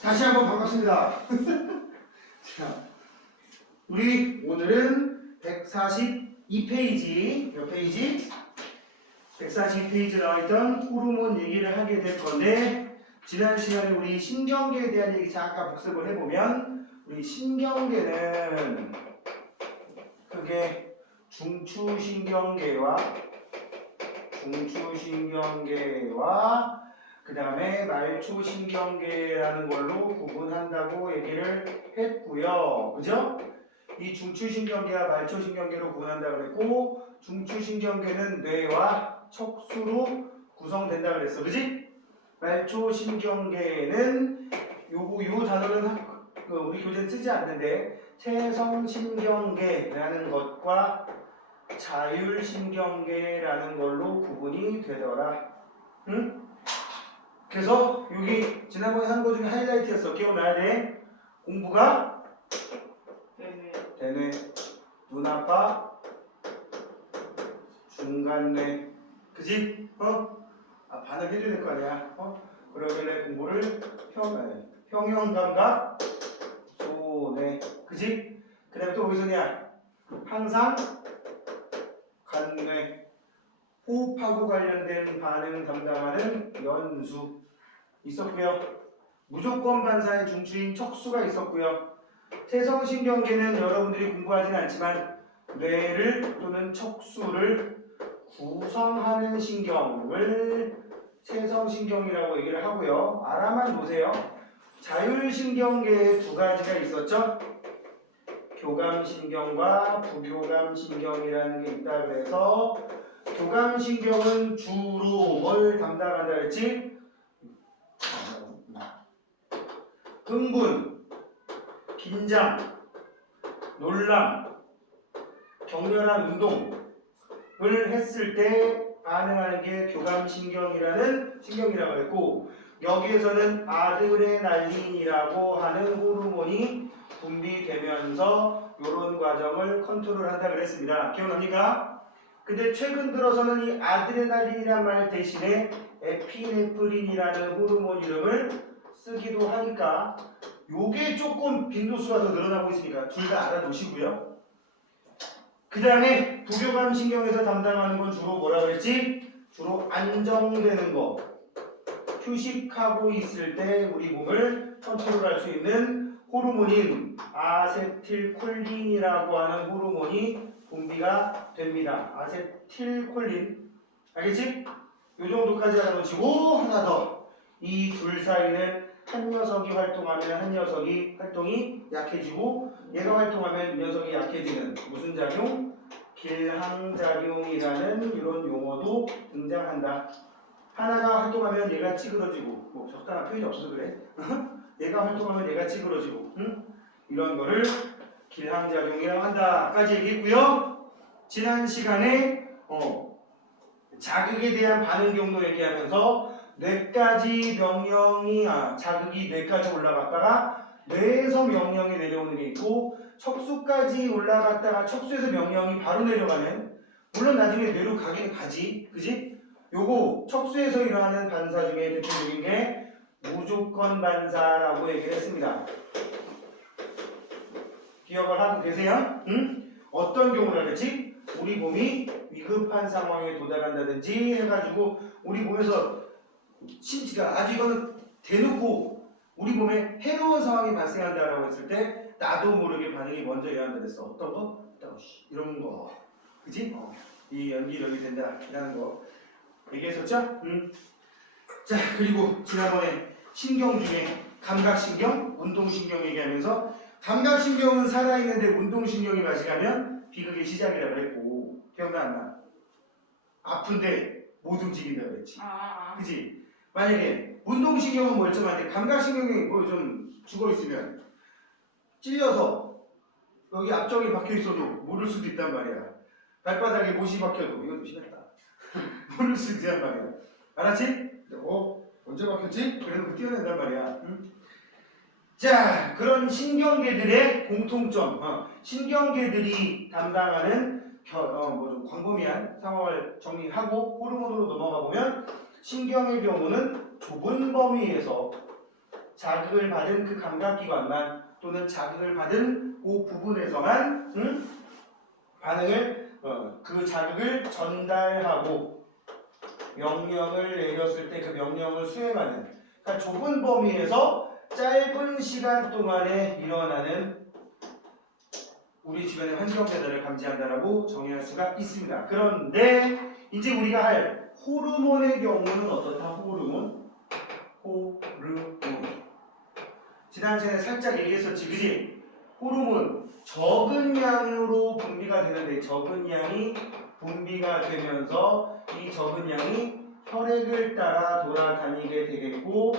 다시 한번 반갑습니다. 자, 우리 오늘은 142페이지, 몇 페이지? 142페이지에 나와있던 호르몬 얘기를 하게 될 건데, 지난 시간에 우리 신경계에 대한 얘기 잠깐 복습을 해보면, 우리 신경계는 크게 중추신경계와 그 다음에 말초신경계라는 걸로 구분한다고 얘기를 했고요. 그죠? 이 중추신경계와 말초신경계로 구분한다고 그랬고, 중추신경계는 뇌와 척수로 구성된다고 그랬어. 그지? 말초신경계는 요 단어는 우리 교재는 쓰지 않는데, 체성신경계라는 것과 자율신경계라는 걸로 구분이 되더라. 응? 그래서 여기 지난번에 한 거 중에 하이라이트였어. 기억나야 돼. 공부가 대뇌, 눈아빠, 중간뇌. 그지? 반을 해줘야 될 거 아니야. 그러길래 공부를 평형감각, 소뇌. 그지? 그 다음에 또 어디서냐? 항상 간뇌. 호흡하고 관련된 반응 담당하는 연수 있었고요. 무조건 반사의 중추인 척수가 있었고요. 체성신경계는 여러분들이 공부하지는 않지만 뇌를 또는 척수를 구성하는 신경을 체성신경이라고 얘기를 하고요. 알아만 보세요. 자율신경계에 두 가지가 있었죠. 교감신경과 부교감신경이라는 게 있다 그래서 교감신경은 주로 뭘 담당한다 그랬지? 흥분, 긴장, 놀람, 격렬한 운동을 했을 때 반응하는 게 교감신경이라는 신경이라고 했고, 여기에서는 아드레날린이라고 하는 호르몬이 분비되면서 이런 과정을 컨트롤한다 그랬습니다. 기억납니까? 근데 최근 들어서는 이 아드레날린이란 말 대신에 에피네프린이라는 호르몬 이름을 쓰기도 하니까 요게 조금 빈도수가 더 늘어나고 있으니까 둘 다 알아두시고요. 그 다음에 부교감신경에서 담당하는 건 주로 뭐라 그랬지? 주로 안정되는 거, 휴식하고 있을 때 우리 몸을 컨트롤할 수 있는 호르몬인 아세틸콜린이라고 하는 호르몬이 분비가 됩니다. 아세틸콜린. 알겠지? 요 정도까지 알아놓으시고, 하나 더. 이 둘 사이는 한 녀석이 활동하면 한 녀석이 활동이 약해지고, 얘가 활동하면 이 녀석이 약해지는 무슨 작용? 길항작용이라는 이런 용어도 등장한다. 하나가 활동하면 얘가 찌그러지고, 뭐 적당한 표현이 없어서 그래. 얘가 활동하면 얘가 찌그러지고, 이런 거를 길항작용이라고 한다까지 얘기했고요. 지난 시간에 자극에 대한 반응 경로 얘기하면서 뇌까지 명령이 자극이 뇌까지 올라갔다가 뇌에서 명령이 내려오는 게 있고, 척수까지 올라갔다가 척수에서 명령이 바로 내려가는, 물론 나중에 뇌로 가긴 가지, 그지? 요거 척수에서 일어나는 반사 중에 대표적인 게 무조건 반사라고 얘기를 했습니다. 기억을 하고 계세요? 응? 어떤 경우를 하겠지? 우리 몸이 위급한 상황에 도달한다든지 해가지고 우리 몸에서 심지가 아주 이거는 대놓고 우리 몸에 해로운 상황이 발생한다라고 했을 때 나도 모르게 반응이 먼저 일어난다 그랬어. 어떤 거? 이런 거. 그지? 이 연기력이 된다 라는 거 얘기했었죠? 자, 그리고 지난번에 신경 중에 감각신경, 운동신경 얘기하면서 감각신경은 살아있는데 운동신경이 맞이가면 비극의 시작이라고 했고, 기억나 안 나? 아픈데 못 움직인다고 그랬지. 그지? 만약에 운동신경은 멀쩡한데 감각신경이 뭐 좀 죽어있으면 찔려서 여기 앞쪽에 박혀있어도 모를 수도 있단 말이야. 발바닥에 못이 박혀도 이거 좀 심했다. 모를 수도 있단 말이야. 알았지? 언제 박혔지? 그래도 뛰어낸단 말이야. 자, 그런 신경계들의 공통점, 신경계들이 담당하는 좀 광범위한 상황을 정리하고 호르몬으로 넘어가 보면, 신경의 경우는 좁은 범위에서 자극을 받은 그 감각기관만 또는 자극을 받은 그 부분에서만 반응을 그 자극을 전달하고 명령을 내렸을 때 그 명령을 수행하는, 그러니까 좁은 범위에서 짧은 시간 동안에 일어나는 우리 주변의 환경 변화를 감지한다라고 정의할 수가 있습니다. 그런데 이제 우리가 할 호르몬의 경우는 어떻다? 호르몬. 지난 시간에 살짝 얘기했었지, 그지? 호르몬 적은 양으로 분비가 되는데 적은 양이 분비가 되면서 이 적은 양이 혈액을 따라 돌아다니게 되겠고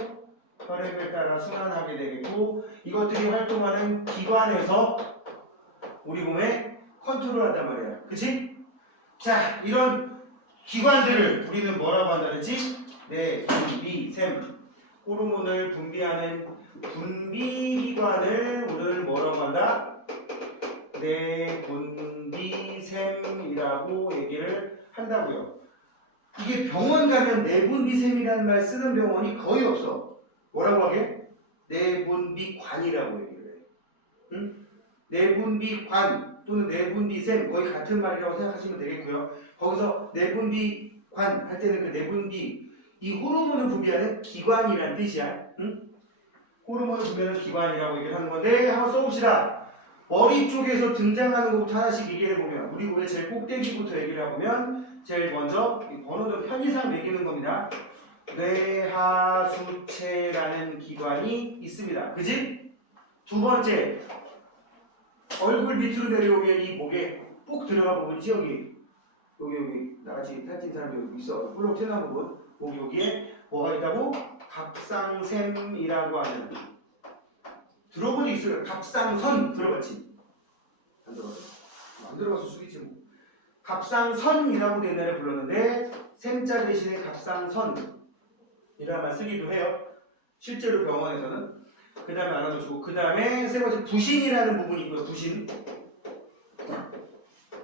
혈액을 따라 순환하게 되겠고 이것들이 활동하는 기관에서 우리 몸에 컨트롤한단 말이야. 그치? 자, 이런 기관들을 우리는 뭐라고 한다 그랬지? 내분비샘. 호르몬을 분비하는 분비기관을 우리는 뭐라고 한다? 내분비샘이라고 얘기를 한다고요. 이게 병원 가면 내분비샘이라는 말 쓰는 병원이 거의 없어. 뭐라고 하게? 내분비관이라고 얘기를 해. 응? 내분비관 또는 내분비샘 거의 같은 말이라고 생각하시면 되겠고요. 거기서 내분비관 할 때는 그 내분비 이 호르몬을 분비하는 기관이라는 뜻이야. 응? 호르몬을 분비하는 기관이라고 얘기를 하는 건데 한번 써봅시다. 머리 쪽에서 등장하는 것부터 하나씩 얘기를 해보면 우리 몸의 제일 꼭대기부터 얘기를 해보면 제일 먼저 이 번호는 편의상 매기는 겁니다. 뇌하수체라는 기관이 있습니다. 그지? 두 번째 얼굴 밑으로 내려오면 이 목에 꼭 들어가 보면 여기 나같이 탈진 사람들 여기 있어. 꿀록 튀어나온 부분 목 여기에 뭐가 있다고? 갑상샘이라고 하는 들어본 적 있어요? 갑상선 들어봤지? 안 들어봤어? 안 들어봤을 수도 있지 뭐. 갑상선이라고 옛날에 불렀는데 샘자 대신에 갑상선이라는 말 쓰기도 해요. 실제로 병원에서는. 그 다음에 알아두시고 그 다음에 세 번째 부신이라는 부분이 있고요. 부신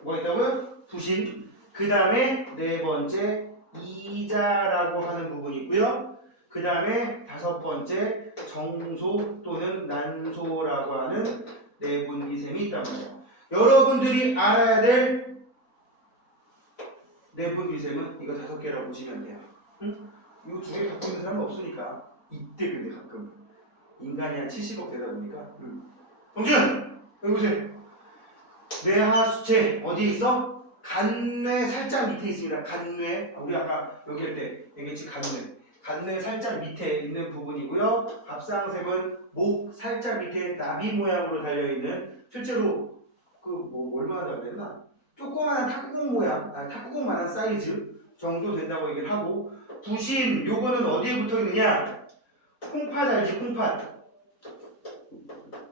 뭐 있다고요? 부신. 그 다음에 네 번째 이자라고 하는 부분이 있고요. 그 다음에 다섯 번째 정소 또는 난소라고 하는 내분비샘이 있단 말이에요. 여러분들이 알아야 될 내분비샘은 이거 5개라고 보시면 돼요. 응? 이거 2개 갖고 있는 사람은 없으니까 이때 근데 가끔 인간이 한 70억 되다 보니까 정준! 여기 보세요. 뇌하수체 어디에 있어? 간뇌 살짝 밑에 있습니다. 간뇌 우리 아까 여기 할 때 얘기했지 간뇌 살짝 밑에 있는 부분이고요. 갑상샘은 목 살짝 밑에 나비 모양으로 달려있는 실제로 그 얼마나 달려야 되나? 조그마한 탁구공 모양, 탁구공만한 사이즈 정도 된다고 얘기를 하고 부신 요거는 어디에 붙어 있느냐? 콩팥 알지?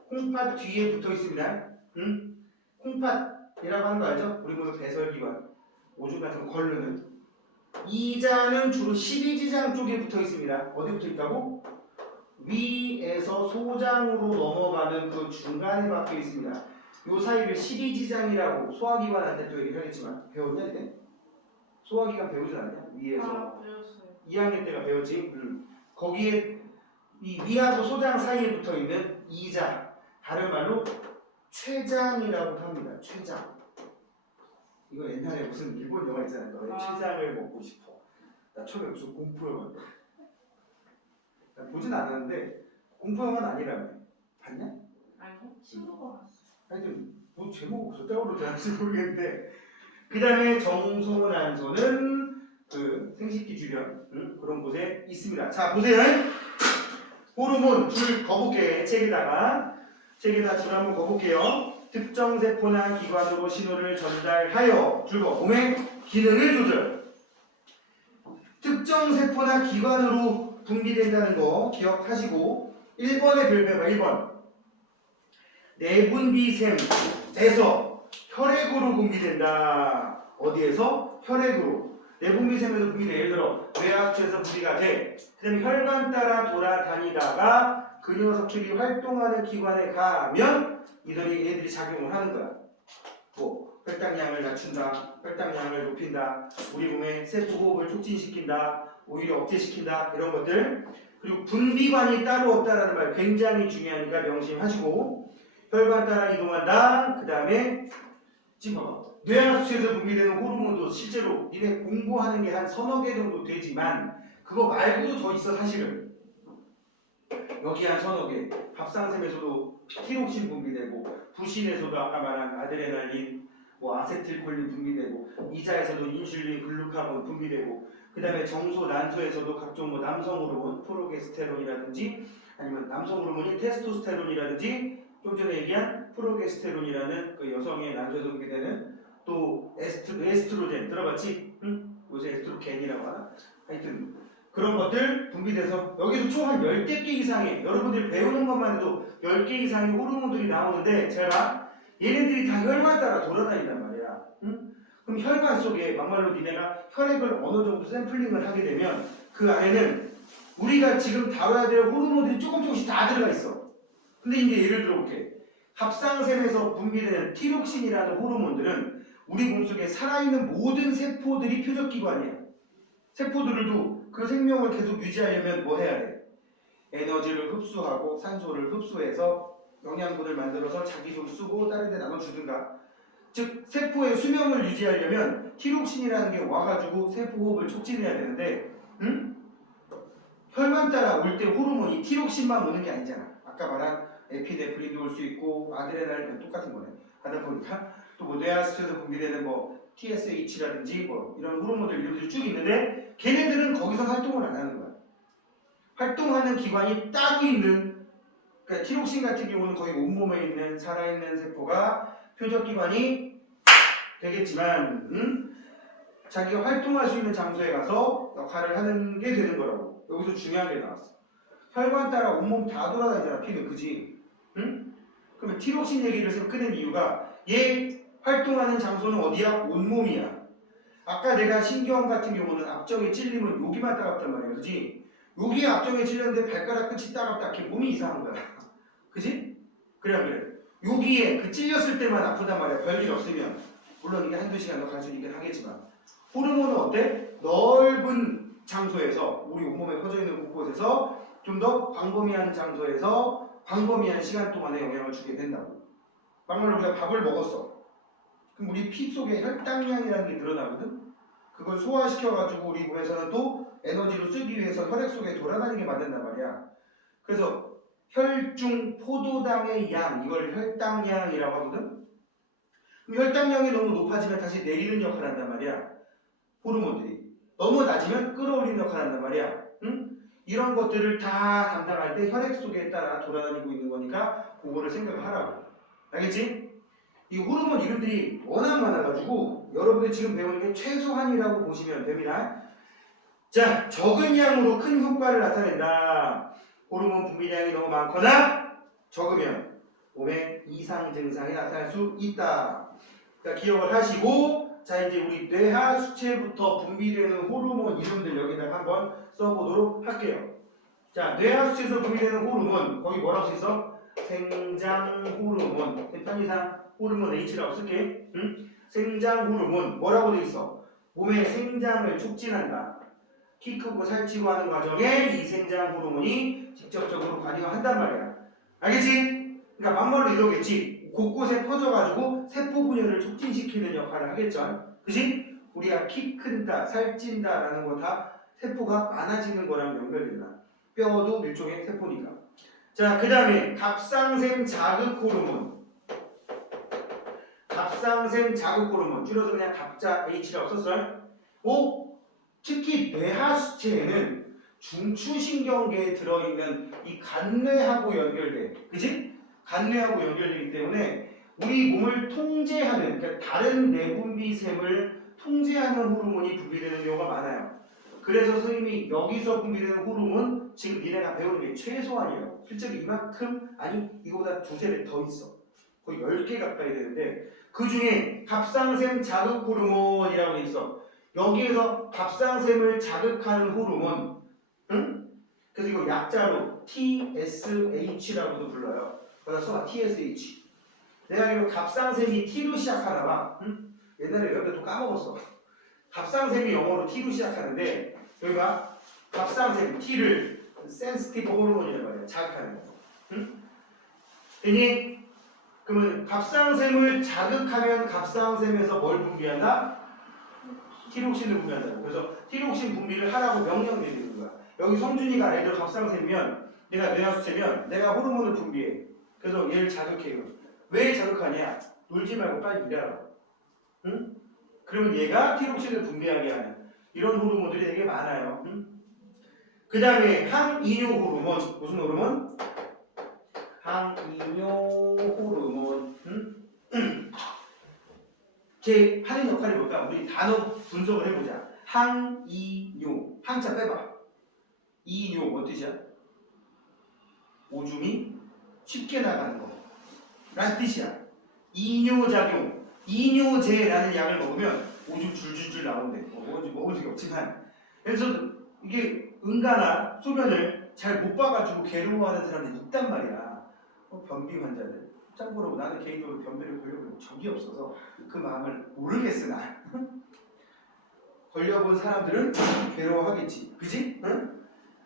콩팥 뒤에 붙어 있습니다. 응? 콩팥이라고 하는 거 알죠? 우리 몸의 배설기관, 오줌 같은 거 걸르는. 이자는 주로 십이지장 쪽에 붙어 있습니다. 어디 붙어 있다고? 위에서 소장으로 넘어가는 그 중간에 박혀 있습니다. 요 사이를 십이지장이라고 소화기관한테 또 얘기를 하겠지만 배웠냐 이때? 소화기관 배우지 않았냐? 위에서. 배웠어요. 2학년 때가 배웠지? 거기에 이 위하고 소장 사이에 붙어 있는 이자, 다른 말로 췌장이라고 합니다. 췌장. 이거 옛날에 무슨 일본 영화 있잖아요. 너의 췌장을 먹고 싶어. 나 처음에 무슨 공포 영화인데. 나 보진 않았는데 공포 영화는 아니라며. 봤냐? 아니요. 친구가 봤어요. 하여튼 뭐 제목 어디서 떠오르는지 모르겠는데 그 다음에 정소난소는 그 생식기 주변 그런 곳에 있습니다. 자 보세요. 호르몬 줄 거볼게. 책에다 줄 한번 거볼게요. 특정 세포나 기관으로 신호를 전달하여 줄거 몸의 기능을 조절. 특정 세포나 기관으로 분비된다는 거 기억하시고 1번의 별표가 1번 내분비샘에서 혈액으로 분비된다. 어디에서? 혈액으로. 내분비샘에서 분비돼. 예를 들어 뇌하수체에서 분비가 돼. 그 다음에 혈관 따라 돌아다니다가 그 녀석들이 활동하는 기관에 가면 얘들이 작용을 하는 거야. 뭐 혈당량을 낮춘다, 혈당량을 높인다, 우리 몸의 세포 호흡을 촉진시킨다, 오히려 억제시킨다 이런 것들. 그리고 분비관이 따로 없다라는 말 굉장히 중요하니까 명심하시고 혈관 따라 이동한다. 그 다음에 지금 봐봐. 뇌하수체에서 분비되는 호르몬도 실제로 니네 공부하는 게 한 서너 개 정도 되지만 그거 말고도 더 있어 사실은. 여기 한 서너 개. 갑상샘에서도 티록신 분비되고 부신에서도 아까 말한 아드레날린, 뭐 아세틸콜린 분비되고 이자에서도 인슐린, 글루카곤 분비되고 그 다음에 정소, 난소에서도 각종 뭐 남성 호르몬, 프로게스테론이라든지 아니면 남성 호르몬인 테스토스테론이라든지 좀 전에 얘기한 프로게스테론이라는 그 여성의 난소에서 분비되는 또 에스트로겐 들어봤지? 응? 요새 에스트로겐이라고 하나? 하여튼 그런 것들 분비돼서 여기서 총 한 10개 이상의 여러분들이 배우는 것만 해도 10개 이상의 호르몬들이 나오는데 잘 봐. 얘네들이 다 혈관 따라 돌아다닌단 말이야. 응? 그럼 혈관 속에 막말로 니네가 혈액을 어느 정도 샘플링을 하게 되면 그 안에는 우리가 지금 다뤄야 될 호르몬들이 조금씩 다 들어가 있어. 근데 이제 예를 들어볼게. 갑상샘에서 분비되는 티록신이라는 호르몬들은 우리 몸속에 살아있는 모든 세포들이 표적기관이야. 세포들도 그 생명을 계속 유지하려면 뭐 해야 돼? 에너지를 흡수하고 산소를 흡수해서 영양분을 만들어서 자기적으로 쓰고 다른 데 나눠주든가. 즉 세포의 수명을 유지하려면 티록신이라는 게 와가지고 세포 호흡을 촉진해야 되는데 혈관 따라 올 때 호르몬이 티록신만 오는 게 아니잖아. 아까 말한 에피네프린도 올 수 있고 아드레날린 똑같은 거네. 하다 보니까 또 뭐 뇌하수체에서 분비되는 뭐 TSH라든지 뭐 이런 호르몬들 이름들이 쭉 있는데 걔네들은 거기서 활동을 안 하는 거야. 활동하는 기관이 따로 있는 그러니까 티록신 같은 경우는 거의 온몸에 있는 살아있는 세포가 표적기관이 되겠지만 자기가 활동할 수 있는 장소에 가서 역할을 하는 게 되는 거라고. 여기서 중요한 게 나왔어. 혈관 따라 온몸 다 돌아다니잖아 피는. 그지? 응? 그러면 티록신 얘기를 해서 끄는 이유가 얘 활동하는 장소는 어디야? 온몸이야. 아까 내가 신경 같은 경우는 앞정에 찔리면 여기만 따갑단 말이야. 그지? 여기 앞정에 찔렸는데 발가락 끝이 따갑다. 걔 몸이 이상한 거야. 그지? 그래 안 그래? 여기에 그 찔렸을 때만 아프단 말이야. 별일 없으면. 물론 이게 한두 시간 더 갈 수 있긴 하겠지만 호르몬은 어때? 넓은 장소에서 우리 온몸에 퍼져있는 곳곳에서 좀 더 광범위한 장소에서 광범위한 시간 동안에 영향을 주게 된다고. 막말로 우리가 밥을 먹었어. 그럼 우리 피 속에 혈당량이라는 게 늘어나거든? 그걸 소화시켜가지고 우리 몸에서는 또 에너지로 쓰기 위해서 혈액 속에 돌아다니게 만든단 말이야. 그래서 혈중 포도당의 양, 이걸 혈당량이라고 하거든? 그럼 혈당량이 너무 높아지면 다시 내리는 역할을 한단 말이야. 호르몬들이. 너무 낮으면 끌어올리는 역할을 한단 말이야. 응? 이런 것들을 다 담당할 때 혈액 속에 따라 돌아다니고 있는 거니까 그거를 생각을 하라고. 알겠지? 이 호르몬 이름들이 워낙 많아가지고 여러분들 지금 배우는 게 최소한이라고 보시면 됩니다. 자, 적은 양으로 큰 효과를 나타낸다. 호르몬 분비량이 너무 많거나 적으면 몸에 이상 증상이 나타날 수 있다. 그러니까 기억을 하시고 자 이제 우리 뇌하수체부터 분비되는 호르몬 이름들 여기다가 한번 써보도록 할게요. 자, 뇌하수체에서 분비되는 호르몬 거기 뭐라고 써있어? 생장 호르몬. 편의상 호르몬 H라고 쓸게. 응? 생장 호르몬 뭐라고 돼 있어? 몸의 생장을 촉진한다. 키 크고 살찌고 하는 과정에 이 생장 호르몬이 직접적으로 관여를 한단 말이야. 알겠지? 그러니까 막말로 이러겠지. 곳곳에 퍼져가지고 세포 분열을 촉진시키는 역할을 하겠죠. 그지? 우리가 키 큰다, 살찐다 라는 거 다 세포가 많아지는 거랑 연결된다. 뼈도 일종의 세포니까. 자, 그 다음에 갑상샘 자극 호르몬. 갑상샘 자극 호르몬. 줄여서 그냥 갑자 H라고 썼어요. 특히 뇌하수체에는 중추신경계에 들어있는 이 간뇌하고 연결돼. 그지? 간뇌하고 연결되기 때문에 우리 몸을 통제하는, 그러니까 다른 내분비샘을 통제하는 호르몬이 분비되는 경우가 많아요. 그래서 선생님이 여기서 분비되는 호르몬 지금 니네가 배우는 게 최소한이에요. 실제로 이만큼, 아니 이거보다 두세 배 더 있어. 거의 10개 가까이 되는데 그 중에 갑상샘 자극 호르몬이라고 돼 있어. 여기에서 갑상샘을 자극하는 호르몬, 응? 그래서 이거 약자로 TSH라고도 불러요. 거기다 써봐, TSH. 내가 알기로 갑상샘이 T로 시작하나 봐. 응? 옛날에 여러분들 또 까먹었어. 갑상샘이 영어로 T로 시작하는데 여기가 갑상샘 T를 센시티브 호르몬이란 말이야. 자극하는 거. 응? 괜히 그러면 갑상샘을 자극하면 갑상샘에서 뭘 분비한다? 티록신을 분비한다고. 그래서 티록신 분비를 하라고 명령 내리는 거야. 여기 성준이가 예를 들어 갑상샘이면 내가 뇌하수체면 내가 호르몬을 분비해. 그래서 얘를 자극해요. 왜 자극하냐? 놀지 말고 빨리 일하라. 응? 그러면 얘가 티록신을 분비하게 하는 이런 호르몬들이 되게 많아요. 응? 그 다음에 항이뇨 호르몬. 무슨 호르몬? 항이뇨 호르몬. 응? 제 하는 역할이 뭘까? 우리 단어 분석을 해보자. 항이뇨. 항자 빼봐. 이뇨 뭔 뜻이야? 오줌이 쉽게 나가는 거. 라는 뜻이야. 이뇨작용. 이뇨제라는 약을 먹으면 오줌 줄줄줄 나온대. 먹은 적이 없지만. 그래서 이게 응가나 소변을 잘 못 봐가지고 괴로워하는 사람들이 있단 말이야. 변비 환자들. 참고로 나는 개인적으로 변비를 걸려본 적이 없어서 그 마음을 모르겠으나 걸려본 사람들은 괴로워하겠지. 그지? 응?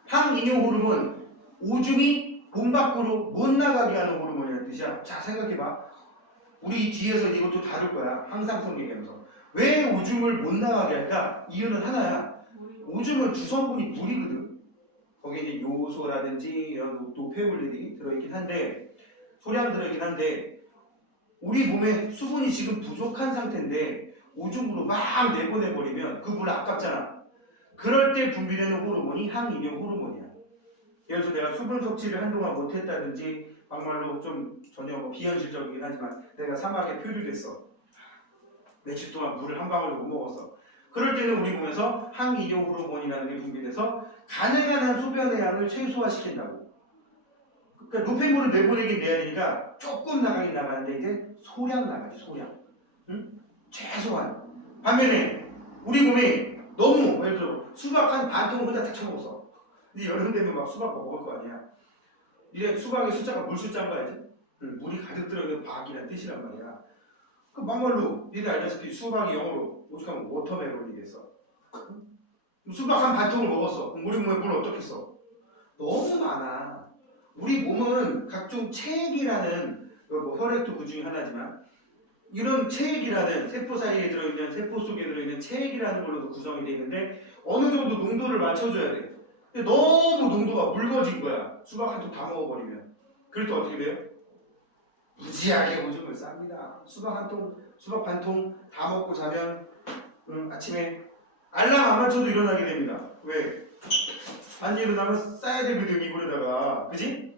항이뇨 호르몬. 오줌이 몸 밖으로 못 나가게 하는 호르몬이라는 뜻이야. 자, 생각해봐. 우리 뒤에서 이것도 다룰 거야. 항상성 얘기하면서. 왜 오줌을 못 나가게 할까? 이유는 하나야. 오줌은 주성분이 물이거든. 거기에 이제 요소라든지 이런 노폐물들이 들어있긴 한데, 소량 들어있긴 한데, 우리 몸에 수분이 지금 부족한 상태인데 오줌으로 막 내보내버리면 그 물 아깝잖아. 그럴 때 분비되는 호르몬이 항이뇨 호르몬이야. 예를 들어서 내가 수분 섭취를 한동안 못했다든지 막말로 좀 전혀 비현실적이긴 하지만 내가 사막에 표류됐어. 며칠 동안 물을 한 방울도 못 먹었어. 그럴 때는 우리 몸에서 항이뇨 호르몬이라는 게 분비돼서 가능한 한 소변의 양을 최소화시킨다고. 그러니까 노폐물을 내보내긴 내야 되니까 조금 나가긴 나가는데 이제 소량 나가지, 소량. 응? 최소한. 반면에 우리 몸에 너무 예를 들어 수박 한 반통 혼자 다 쳐먹었어. 근데 여름 되면 막 수박 먹을 거 아니야. 이래 수박의 숫자가 물 숫자인 거 알지? 물이 가득 들어있는 박이라는 뜻이란 말이야. 그 막말로 니들 알다시피 수박이 영어로 오죽하면 워터멜론이겠어. 수박 한 반통을 먹었어. 그럼 우리 몸에 물 어떻게 써? 너무 많아. 우리 몸은 각종 체액이라는 뭐 혈액도 그 중에 하나지만 이런 체액이라는 세포 사이에 들어있는 세포 속에 들어있는 체액이라는 걸로도 구성이 되어 있는데 어느 정도 농도를 맞춰줘야 돼. 근데 너무 농도가 묽어진 거야. 수박 한 통 다 먹어버리면. 그럴 때 어떻게 돼요? 무지하게 오줌을 쌉니다. 수박 한 통, 수박 반 통 다 먹고 자면 아침에 알람 안 맞춰도 일어나게 됩니다. 왜? 안 일어나면 싸야 되거든 이불에다가. 그지?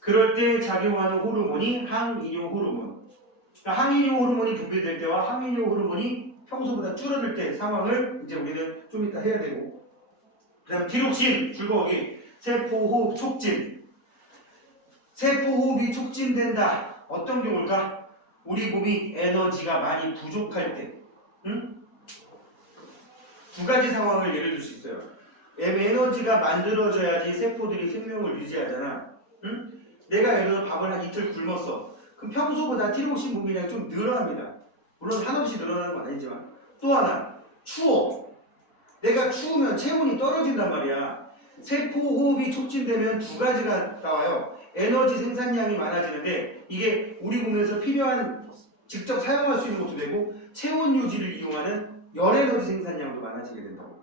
그럴 때 작용하는 호르몬이 항이뇨 호르몬. 그러니까 항이뇨 호르몬이 분비될 때와 항이뇨 호르몬이 평소보다 줄어들 때 상황을 이제 우리는 좀 이따 해야 되고. 그 다음 디록신 줄거기 세포호흡 촉진. 세포호흡이 촉진된다. 어떤 경우일까? 우리 몸이 에너지가 많이 부족할 때. 응? 두 가지 상황을 예를 들 수 있어요. 에너지가 만들어져야지 세포들이 생명을 유지하잖아. 응? 내가 예를 들어 밥을 한 이틀 굶었어. 그럼 평소보다 티록신 분비량이 좀 늘어납니다. 물론 한없이 늘어나는 건 아니지만. 또 하나, 추워. 내가 추우면 체온이 떨어진단 말이야. 세포 호흡이 촉진되면 두 가지가 나와요. 에너지 생산량이 많아지는데 이게 우리 몸에서 필요한 직접 사용할 수 있는 것도 되고 체온 유지를 이용하는 열 에너지 생산량도 많아지게 된다고.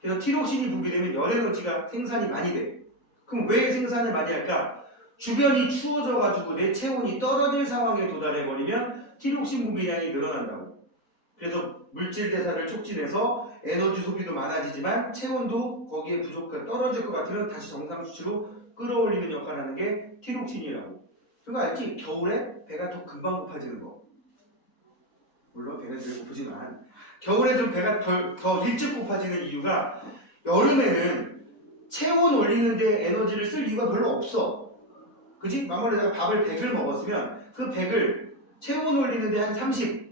그래서 티록신이 분비되면 열 에너지가 생산이 많이 돼. 그럼 왜 생산을 많이 할까? 주변이 추워져가지고 내 체온이 떨어질 상황에 도달해버리면 티록신 분비량이 늘어난다고. 그래서 물질 대사를 촉진해서 에너지 소비도 많아지지만 체온도 거기에 부족한 떨어질 것 같으면 다시 정상 수치로 끌어올리는 역할을 하는 게 티록신이라고. 그거 알지? 겨울에 배가 더 금방 고파지는 거. 물론 배는 늘 고프지만 겨울에 좀 배가 더 일찍 고파지는 이유가 여름에는 체온 올리는데 에너지를 쓸 이유가 별로 없어. 그지? 막말로 내가 밥을 100을 먹었으면 그 100을 체온 올리는데 한 30.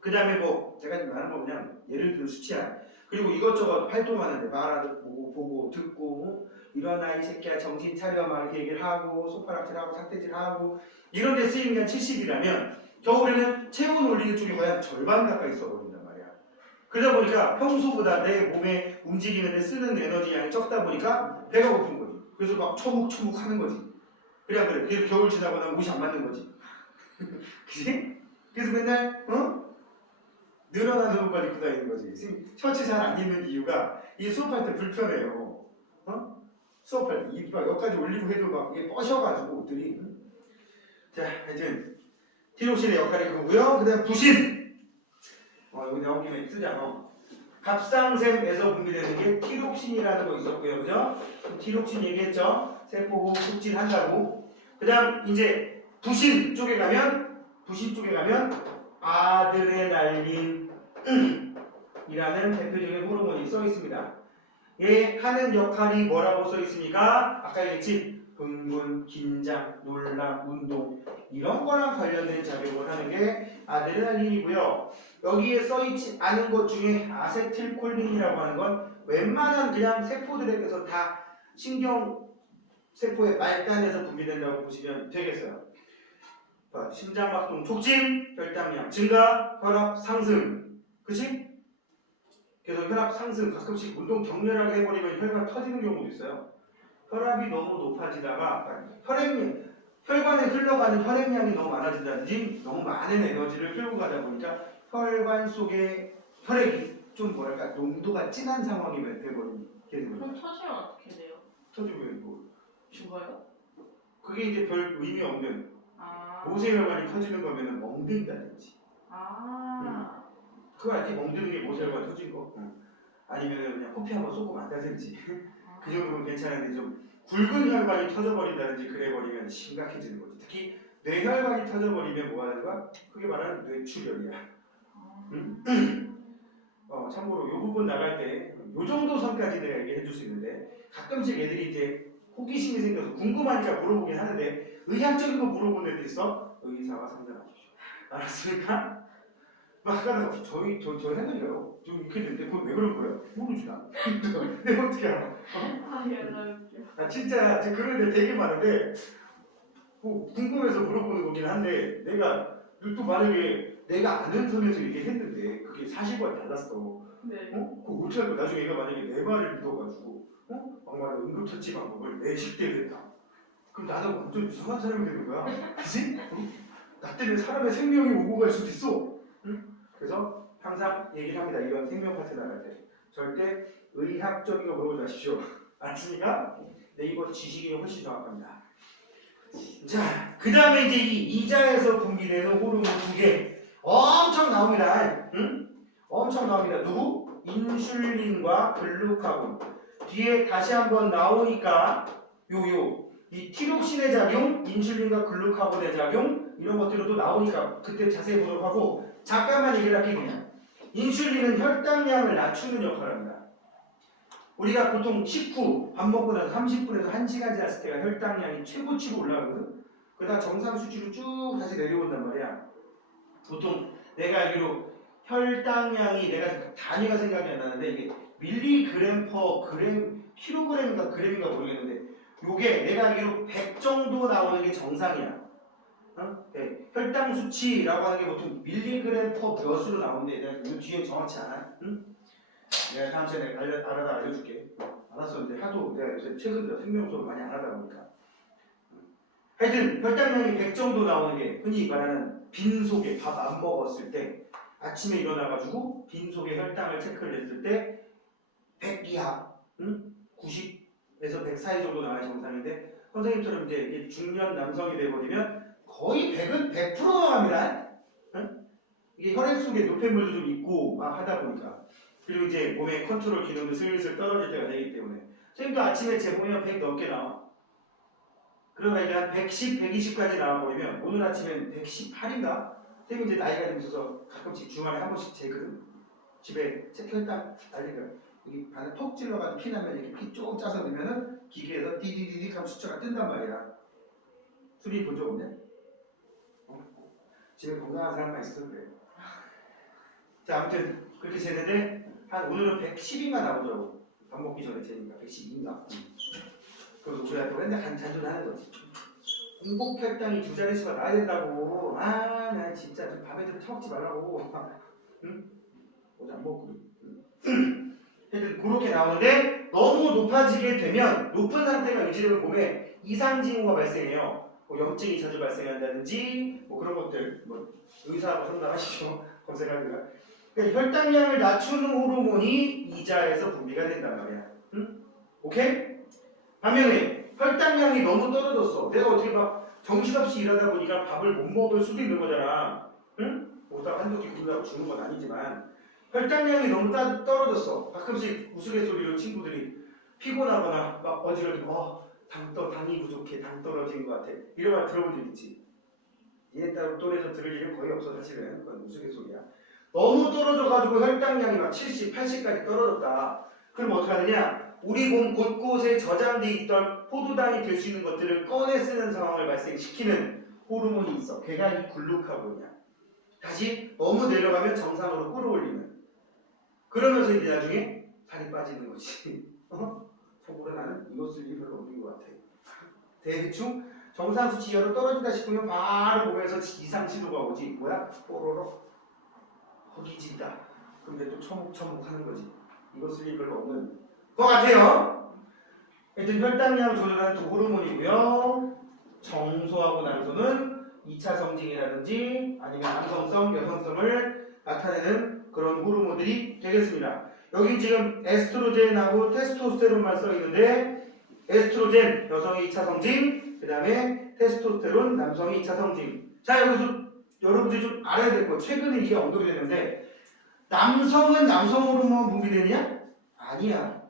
그 다음에 뭐 제가 말하는 거 그냥 예를 들어 수치야. 그리고 이것저것 활동하는데 말하고 보고 듣고 일어나 이 새끼야 정신 차려 막 이렇게 얘기를 하고 손가락질하고 삿대질하고 이런 데 쓰이는 게 한 70이라면 겨울에는 체온 올리는 쪽이 거의 한 절반 가까이 써버린단 말이야. 그러다 보니까 평소보다 내 몸에 움직이는 데 쓰는 에너지 양이 적다 보니까 배가 고픈 거지. 그래서 막 처묵처묵 하는 거지. 그래. 그래서 겨울 지나고 나면 옷이 안 맞는 거지. 그지? 그래서 맨날 늘어나는 옷만 입고 다니는 거지. 선생님, 셔츠 잘 안 입는 이유가 이 수업할 때 불편해요. 수업할 때 막 여기까지 올리고 해도 막 이게 뻐셔가지고 옷들이. 자, 하여튼 티록신의 역할이 그거고요. 그다음 부신. 여기 나온 김에 쓰자. 갑상샘에서 분비되는 게 티록신이라는 거 있었고요. 그죠? 티록신 얘기했죠? 세포 호흡 촉진한다고. 그다음 이제 부신 쪽에 가면 아드레날린이라는 대표적인 호르몬이 써 있습니다. 얘 하는 역할이 뭐라고 써 있습니까? 아까 얘기했지? 흥분, 긴장, 놀람, 운동 이런 거랑 관련된 작용을 하는 게 아드레날린이고요. 여기에 써 있지 않은 것 중에 아세틸콜린이라고 하는 건 웬만한 그냥 세포들에게서 다 신경 세포의 말단에서 분비된다고 보시면 되겠어요. 심장박동 촉진, 혈당량 증가, 혈압 상승. 그치? 그래서 혈압 상승 가끔씩 운동 격렬하게 해버리면 혈관 터지는 경우도 있어요. 혈압이 너무 높아지다가 혈관에 흘러가는 혈액량이 너무 많아진다든지 너무 많은 에너지를 끌고 가다 보니까 혈관 속에 혈액이 좀 뭐랄까 농도가 진한 상황이 돼버리는 게 되는 거예요. 그럼 터지면 어떻게 돼요? 터지면 뭐 죽어요? 그게 이제 별 의미 없는 아. 모세혈관이 터지는 거면은 멍든다든지. 아. 그거 알지? 멍드는 게 모세혈관 터진 거. 아니면 그냥 코피 한번 쏘고 만다든지. 그 정도면 괜찮은데 좀 굵은 혈관이 터져버린다든지 그래버리면 심각해지는 거지. 특히 뇌혈관이 터져버리면 뭐 하는 거야? 그게 말하는 뇌출혈이야. 참고로 이 부분 나갈 때 이 정도 선까지 내가 얘기해 줄 수 있는데 가끔씩 애들이 이제 호기심이 생겨서 궁금하니까 물어보긴 하는데 의학적인 거 물어보는 애들 있어? 의사와 상담하십시오. 알았습니까? 막 하다가 저 헷갈려요. 좀 이렇게 됐는데 그건 왜 그런 거예요? 모르지 나. 내가 어떻게 알아? 진짜 그런 애 되게 많은데 뭐 궁금해서 물어보는 거긴 한데 내가 또 만약에 내가 아는 선에서 얘기했는데 그게 사실과 달랐어. 네. 그거 어떻게 할까? 나중에 얘가 만약에 내 말을 믿어가지고 막말 응급처치 방법을 내쉽게 됐다. 그럼 나는 완전 이상한 사람이 되는 거야. 그치? 나 때문에 사람의 생명이 오고 갈 수도 있어. 그래서 항상 얘기를 합니다. 이런 생명 파트 나갈 때 절대 의학적인 거 물어보지 마십시오. 알았습니까? 네이버 지식이 훨씬 정확합니다. 자, 그 다음에 이제 이 이자에서 분비되는 호르몬 두 개 엄청 나옵니다. 엄청 나옵니다. 누구? 인슐린과 글루카곤. 뒤에 다시 한번 나오니까 이 티록신의 작용, 인슐린과 글루카곤의 작용 이런 것들도 나오니까 그때 자세히 보도록 하고 잠깐만 얘기를 할게요. 그냥. 인슐린은 혈당량을 낮추는 역할을 합니다. 우리가 보통 식후 밥 먹고 나서 30분에서 1시간 지났을 때가 혈당량이 최고치로 올라가거든. 그러다 정상 수치로 쭉 다시 내려온단 말이야. 보통 내가 알기로 혈당량이 내가 단위가 생각이 안 나는데 이게 밀리그램 퍼 그램 킬로그램인가 그램인가 모르겠는데 요게 내가 알기로 100 정도 나오는 게 정상이야. 네. 혈당 수치라고 하는 게 보통 밀리그램 퍼 몇으로 나오는데 내가 그 뒤에 정확치 않아. 내가 다음 시간에 알아다 알려줄게. 알았었는데 하도 내가 요새 최근 들어 생명수업을 많이 안 하다 보니까. 하여튼 혈당량이 100 정도 나오는 게 흔히 말하는 빈속에 밥 안 먹었을 때 아침에 일어나가지고 빈속에 혈당을 체크를 했을 때 100 이하, 90에서 100 사이 정도 나와야 정상인데 선생님처럼 이제 중년 남성이 돼버리면 거의 100은 100% 나갑니다. 이게 혈액 속에 노폐물도 좀 있고 막 하다 보니까 그리고 이제 몸의 컨트롤 기능도 슬슬 떨어질 때가 되기 때문에 선생님도 아침에 재보면 100 넘게 나와. 그러다 이제 한 110, 120까지 나와버리면 오늘 아침엔 118인가? 선생님 이제 나이가 좀 있어서 가끔씩 주말에 한 번씩 재거든. 집에 혈당 날리니까 여기 반에 톡 찔러가지고 피 나면 이렇게 피 쭉 짜서 넣으면은 기계에서 디디디디 하면 숫자가 뜬단 말이야. 수리 본 적 없냐? 집에 건강한 사람만 있어서 그래. 자, 아무튼 그렇게 재는데 한 오늘은 110인가 나오더라고. 밥 먹기 전에 재니까 112인가. 그래서 우리가 맨날 잔소리 하는 거지. 공복 혈당이 2자릿수가 나야 된다고. 나 진짜 좀 밤에 좀 처먹지 말라고. 응? 어제 안 먹었거든. 하여튼 그렇게 나오는데 너무 높아지게 되면 높은 상태가 유지되면 몸에 이상 징후가 발생해요. 뭐 염증이 자주 발생한다든지 뭐 그런 것들 뭐 의사하고 상담하십시오. 검색하기가. 그러니까 혈당량을 낮추는 호르몬이 이자에서 분비가 된단 말이야. 응? 오케이? 반면에 혈당량이 너무 떨어졌어. 내가 어떻게 막 정신없이 일하다 보니까 밥을 못 먹을 수도 있는 거잖아. 응? 뭐다 한두 끼 굶는다고 죽는 건 아니지만 혈당량이 너무 떨어졌어. 가끔씩 우스갯소리로 친구들이 피곤하거나 막 어지러워. 당이 부족해. 당 떨어진 것 같아. 이런 말 들어본 적 있지? 얘네 따로 또래에서 들을 일은 거의 없어 사실은. 그건 우스갯소리야. 너무 떨어져가지고 혈당량이 막 70, 80까지 떨어졌다. 그럼 어떻게 하느냐? 우리 몸 곳곳에 저장돼 있던 포도당이 될 수 있는 것들을 꺼내 쓰는 상황을 발생시키는 호르몬이 있어. 걔가 이 글루카곤이야. 다시 너무 내려가면 정상으로 끌어올리는. 그러면서 이제 나중에 살이 빠지는 거지. 속으로 나는 이거 쓸 일이 별로 없는 것 같아. 대충 정상 수치 이하로 떨어진다 싶으면 바로 몸에서 이상 신호가 오지. 뭐야? 뽀로로 허기진다. 그럼 이제 또 처묵처묵 하는 거지. 이거 쓸 일 별로 없는 것 같아요. 하여튼 혈당량 조절하는 두 호르몬이고요. 정소하고 난소는 2차 성징이라든지 아니면 남성성, 여성성을 나타내는 그런 호르몬들이 되겠습니다. 여기 지금 에스트로겐하고 테스토스테론만 써 있는데 에스트로겐 여성의 2차 성징, 그 다음에 테스토스테론 남성의 2차 성징. 자 여기서 여러분들이 좀 알아야 될 거. 최근에 이게 언급이 됐는데 남성은 남성 호르몬 분비되냐? 아니야.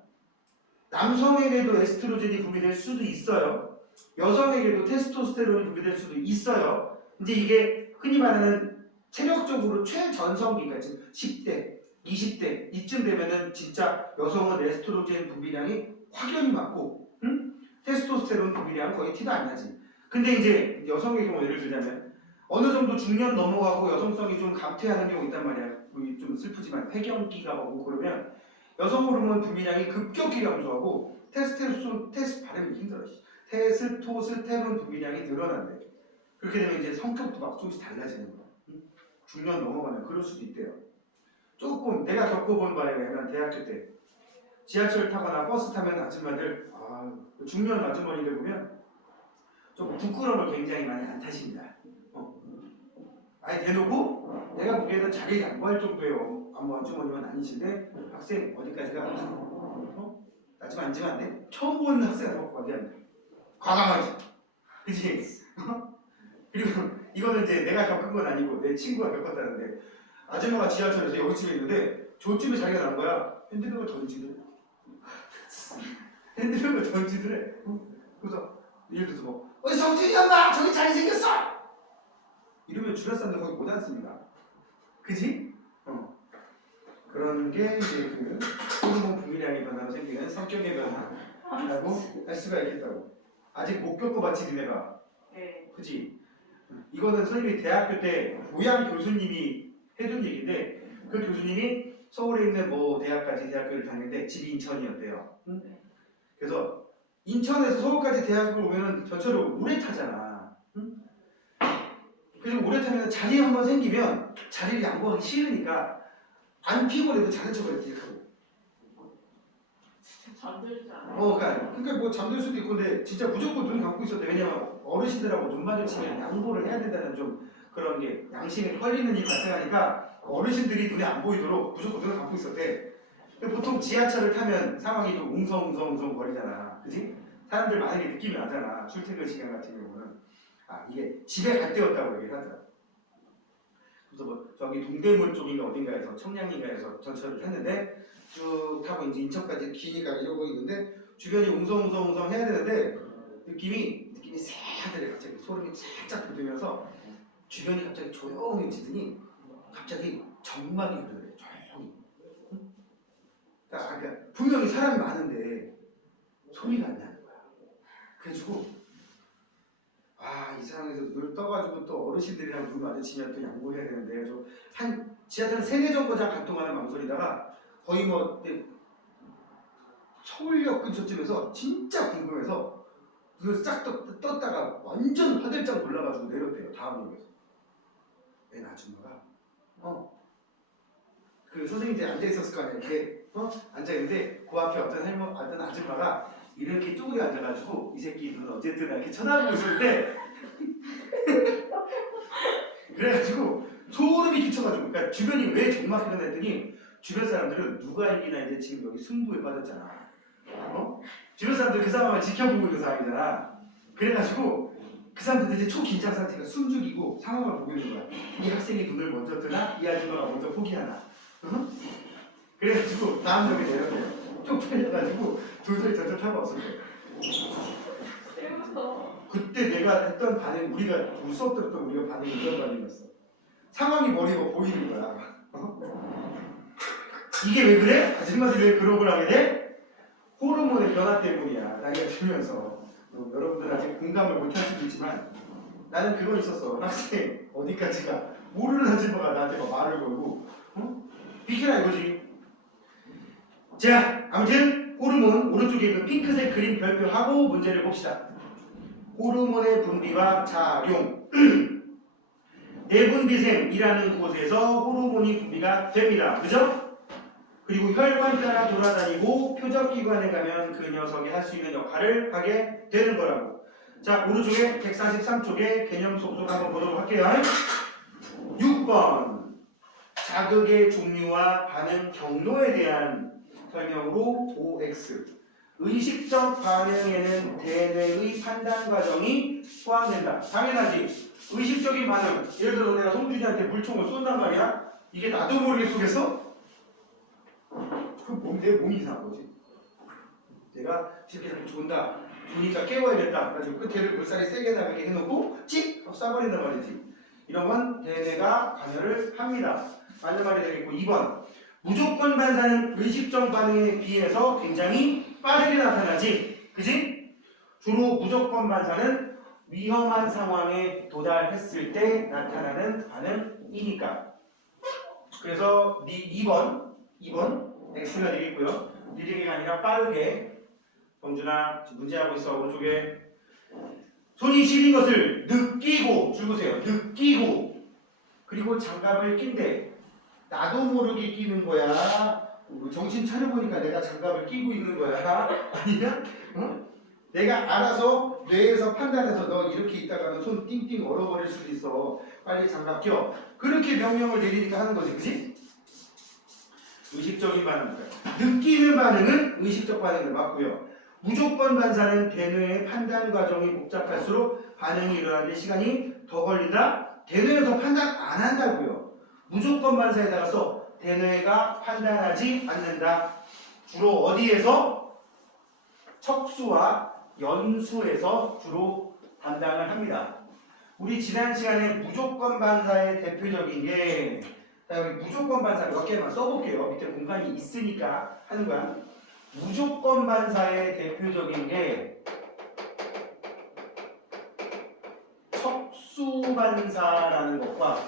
남성에게도 에스트로겐이 분비될 수도 있어요. 여성에게도 테스토스테론이 분비될 수도 있어요. 이제 이게 흔히 말하는 체력적으로 최전성기가 지금 10대, 20대 이쯤 되면은 진짜 여성은 에스트로겐 분비량이 확연히 많고, 테스토스테론 분비량 거의 티도 안 나지. 근데 이제 여성의 경우 예를 들자면 어느 정도 중년 넘어가고 여성성이 좀 감퇴하는 경우 있단 말이야. 좀 슬프지만 폐경기가 오고 그러면 여성 호르몬 분비량이 급격히 감소하고 발음이 힘들어. 테스토스테론 분비량이 늘어난대. 그렇게 되면 이제 성격도 막 조금씩 달라지는 거야. 중년 넘어가면 그럴 수도 있대요. 조금 내가 겪어본 바에 의하면 대학교 때 지하철 타거나 버스 타면 아줌마들 중년 아주머니들 보면 좀 부끄러움을 굉장히 많이 안 타십니다. 아예 대놓고 내가 보기에는 자리를 양보할 정도예요. 아무 아주머니는 아니신데 학생 어디까지 가? 나 지금 앉으면 안 돼? 처음 보는 학생하고 어디 앉아? 과감하지. 그치? 그리고 이거는 이제 내가 겪은 건 아니고 내 친구가 겪었다는데 아줌마가 지하철에서 여기쯤에 있는데 저쯤에 자리가 난 거야. 핸드백을 던지더래. 핸드백을 던지더래. 그래서 예를 들어서 뭐 어이 성준이 엄마 저기 자리 생겼어! 이러면 줄였었는데 거기 못 앉습니다. 그지? 그런 게 이제 그 호르몬 분비량의 변화로 생기는 성격의 변화라고 할 수가 있겠다고. 아직 못 겪어봤지 니네가. 네. 그지? 이거는 선생님이 대학교 때 교양 교수님이 해준 얘기인데 그 교수님이 서울에 있는 뭐 대학까지 대학교를 다녔는데 집이 인천이었대요. 그래서 인천에서 서울까지 대학을 오면은 저처럼 오래 타잖아. 그래서 오래 타면 자리 한번 생기면 자리를 양보하기 싫으니까 안 피곤해도 자는 척을 이렇게 하고. 진짜 잠들지 않아요? 그러니까 뭐 잠들 수도 있고 근데 진짜 무조건 눈 감고 있었대. 왜냐면 어르신들하고 눈 마주치면 양보를 해야 된다는 좀 그런 게 양심에 걸리는 일이 발생하니까 어르신들이 눈에 안 보이도록 무조건 눈을 감고 있었대. 보통 지하철을 타면 상황이 좀 웅성웅성 거리잖아. 그지? 사람들 많은 게 느낌이 나잖아. 출퇴근 시간 같은 경우는. 이게 집에 갈 때였다고 얘기를 하더라. 그래서 뭐 저기 동대문 쪽인가 어딘가에서 청량리가에서 전철을 탔는데 쭉 타고 이제 인천까지 기니까 이러고 있는데 주변이 웅성웅성 해야 되는데 느낌이 새하늘에 갑자기 소름이 살짝 돋으면서 주변이 갑자기 조용해지더니 갑자기 정막이 흐르래. 조용히. 그러니까 분명히 사람이 많은데 소리가 안 나는 거야. 그래가지고 이 상황에서 눈을 떠가지고 또 어르신들이랑 눈 마주치면 또 양보해야 되는데 그래서 한 지하철 3-4정거장 갈 동안은 망설이다가 거의 뭐 서울역 근처쯤에서 진짜 궁금해서 눈을 싹 떴다가 완전 화들짝 놀라가지고 내렸대요. 다음 역에서. 웬 아줌마가 그 선생님들이 앉아있었을 거 아니야. 걔 앉아있는데 그 앞에 어떤 아줌마가 이렇게 쪼그려 앉아가지고 이 새끼 눈 어쨌든 이렇게 쳐다보고 있었는데 그래가지고 소름이 끼쳐가지고 그러니까 주변이 왜 적막했나 했더니 주변 사람들은 누가 이기나 이제 지금 여기 승부에 빠졌잖아. 주변 사람들 그 상황을 지켜보고 있는 상황이잖아. 그래가지고 그 사람들 이제 초긴장 상태가 숨죽이고 상황을 보고 있는 거야. 이 학생이 눈을 먼저 뜨나 이 아줌마가 먼저 포기하나. 그래가지고 다음 역에 내려가요. 쭉 팔려가지고 도저히 저쪽 타고 왔을 거예요. 그때 내가 했던 반응, 우리가 수업 들었던 우리가 반응이 이런 반응이었어. 상황이 머리가 보이는 거야. 이게 왜 그래? 아줌마들이 왜 그런 걸 하게 돼? 호르몬의 변화 때문이야. 나이가 들면서. 여러분들 아직 공감을 못할 수도 있지만 나는 그거 있었어. 학생 어디까지가 모르는 아줌마가 나한테 막 말을 걸고 비켜라 이거지. 자, 아무튼 호르몬 오른쪽에 그 핑크색 그림 별표하고 문제를 봅시다. 호르몬의 분비와 작용. 내분비샘이라는 곳에서 호르몬이 분비가 됩니다. 그죠? 그리고 혈관 따라 돌아다니고 표적기관에 가면 그 녀석이 할 수 있는 역할을 하게 되는 거라고. 자, 오른쪽에 143쪽에 개념 속속 한번 보도록 할게요. 6번 자극의 종류와 반응 경로에 대한 설명으로 OX 의식적 반응에는 대뇌의 판단 과정이 포함된다. 당연하지. 의식적인 반응. 예를 들어 내가 송준이한테 물총을 쏜단 말이야. 이게 나도 모르게 쏘겠어? 그럼 내 몸이 이상한 거지. 내가 이렇게 존다. 조니까 깨워야겠다. 그래가지고 끝에를 물살이 세게 나가게 해놓고 찍! 하고 쏴버린단 말이지. 이런 건 대뇌가 관여를 합니다. 맞는 말이 되겠고 2번 무조건 반사는 의식적 반응에 비해서 굉장히 빠르게 나타나지. 그지? 주로 무조건 반사는 위험한 상황에 도달했을 때 나타나는 반응이니까. 그래서 2번 X가 되겠고요. 느리게가 아니라 빠르게. 정준아 문제하고 있어. 오른쪽에 손이 시린 것을 느끼고 줄 보세요. 느끼고 그리고 장갑을 낀대. 나도 모르게 끼는 거야. 정신 차려보니까 내가 장갑을 끼고 있는 거야. 아니면 내가 알아서 뇌에서 판단해서 너 이렇게 있다가는 손 띵띵 얼어버릴 수도 있어. 빨리 장갑 껴. 그렇게 명령을 내리니까 하는 거지. 그지? 의식적인 반응. 느끼는 반응은 의식적 반응을 맞고요. 무조건 반사는 대뇌의 판단 과정이 복잡할수록 반응이 일어나는 데 시간이 더 걸린다. 대뇌에서 판단 안 한다고요. 무조건 반사에다가 써. 대뇌가 판단하지 않는다. 주로 어디에서? 척수와 연수에서 주로 담당을 합니다. 우리 지난 시간에 무조건 반사의 대표적인 게 자, 여기 무조건 반사 몇 개만 써볼게요. 밑에 공간이 있으니까 하는 거야. 무조건 반사의 대표적인 게 척수 반사라는 것과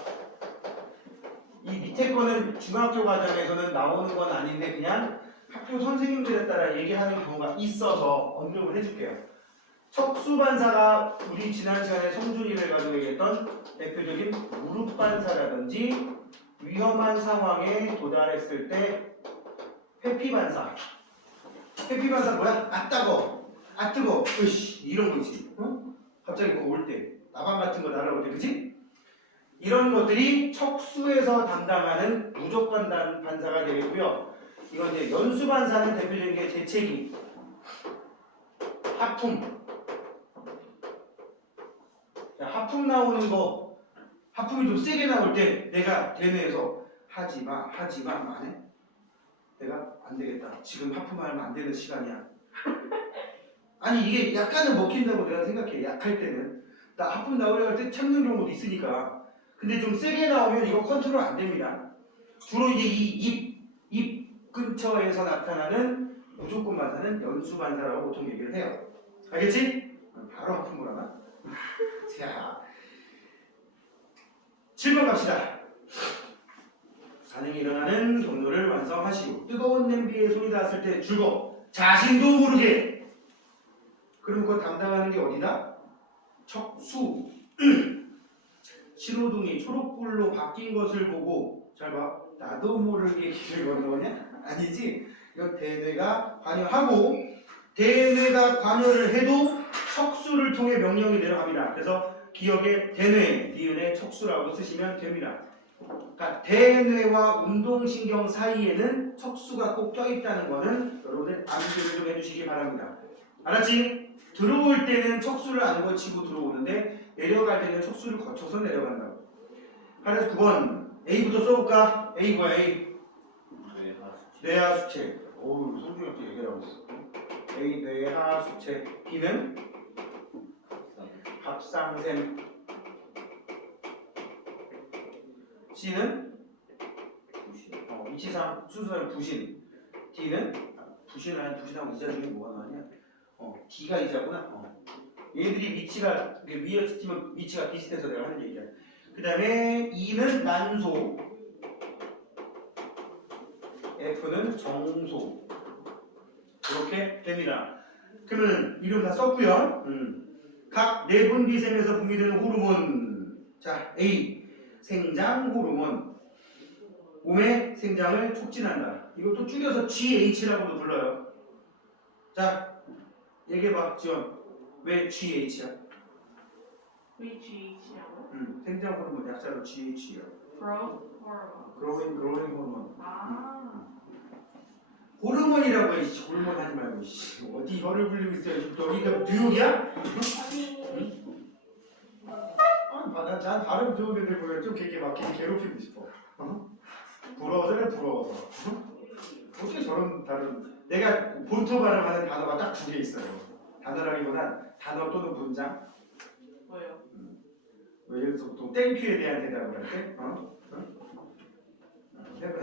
이 밑에 거는 중학교 과정에서는 나오는 건 아닌데 그냥 학교 선생님들에 따라 얘기하는 경우가 있어서 언급을 해줄게요. 척수 반사가 우리 지난 시간에 성준이를 가지고 얘기했던 대표적인 무릎 반사라든지 위험한 상황에 도달했을 때 회피 반사. 회피 반사 뭐야? 아 따거, 아 뜨거, 으씨 이런 거지. 갑자기 뭐 올 때, 나방 같은 거 날아올 때, 그지? 이런 것들이 척수에서 담당하는 무조건 반사가 되겠고요. 이건 이제 연수 반사는 대표적인 게 재채기, 하품. 자, 하품 나오는 거, 하품이 좀 세게 나올 때 내가 대뇌에서 하지마 안 해? 내가 안 되겠다. 지금 하품하면 안 되는 시간이야. 아니 이게 약간은 먹힌다고 내가 생각해. 약할 때는 나 하품 나오려고 할 때 참는 경우도 있으니까. 근데 좀 세게 나오면 이거 컨트롤 안 됩니다. 주로 이제 이 입 근처에서 나타나는 무조건 반사는 연수 반사라고 보통 얘기를 해요. 알겠지? 바로 하품을 하나? 자, 7번 갑시다. 반응이 일어나는 경로를 완성하시고 뜨거운 냄비에 손이 닿았을 때 줄거 자신도 모르게. 그럼 그거 담당하는 게 어디다? 척수. 신호등이 초록불로 바뀐 것을 보고 잘 봐. 나도 모르게 길을 건너냐? 아니지. 이건 대뇌가 관여하고 대뇌가 관여를 해도 척수를 통해 명령이 내려갑니다. 그래서 기억에 대뇌, 니은의 척수라고 쓰시면 됩니다. 그러니까 대뇌와 운동신경 사이에는 척수가 꼭 껴있다는 거는 여러분들 암기를 좀 해주시기 바랍니다. 알았지? 들어올 때는 척수를 안 거치고 들어오는데 내려갈 때는 척수를 거쳐서 내려간다고. 그래서 9번 A부터 써볼까? A 뭐야 A? 뇌하수체. 어우 성준이 또 얘기를 하고 있어. A 뇌하수체. B는 갑상샘. C는 위치상 순서는 부신. D는 부신하고 이자 중에 뭐가 나왔냐? D가 이자구나. 얘들이 위치가 위에 스티면 위치가 비슷해서 내가 하는 얘기야. 그 다음에 E는 난소, F는 정소. 이렇게 됩니다. 그러면 이름 다 썼고요. 각 내분비샘에서 분비되는 호르몬. 자, A 생장 호르몬. 몸의 생장을 촉진한다. 이것도 줄여서 GH라고도 불러요. 자, 얘기해봐, 지원. 왜 GH야? 왜 GH라고? 생장 호르몬 약자로 GH야. Growth hormone. 그로잉 호르몬. 호르몬이라고 해. 호르몬 하지 말고. 어디 혀를 불리고 있어요? 여기가 뉴욕이야? 난 다른 좋은 애들 보면 좀 이렇게 막 괴롭히고 싶어. 부러워서 그래, 부러워서. 어떻게 저런 다른 내가 본토 발음하는 단어가 딱 두 개 있어요. 단어라기보단 단어 또는 문장. 뭐요? 예를 들어서 보통 땡큐에 대한 대답을 할 때,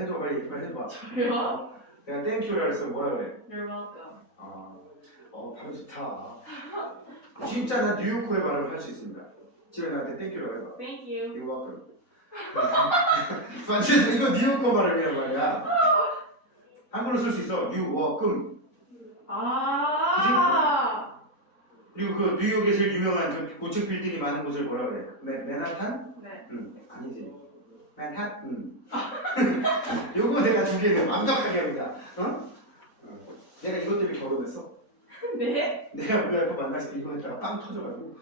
해줘 빨리 해봐. 저요? 내가 땡큐라 해서 뭐라 그래? You're welcome. 발음 좋다. 진짜 나 뉴요커의 발음을 할 수 있습니다. 지금 나한테 땡큐라고 해봐. Thank you. 이거 와그. 완전 이거 뉴요커 발음이란 말이야. 한글로 쓸 수 있어. 뉴워금. 그리고 그 뉴욕에 제일 유명한 그 고층 빌딩이 많은 곳을 뭐라 그래? 맨하탄? 네. 아니지. 맨하탄. 요거 내가 두 개는 완벽하게 합니다. 내가 이것 때문에 결혼했어. 네? 내가 우리 와이프 만났을 때 이거 했다가 빵 터져가지고.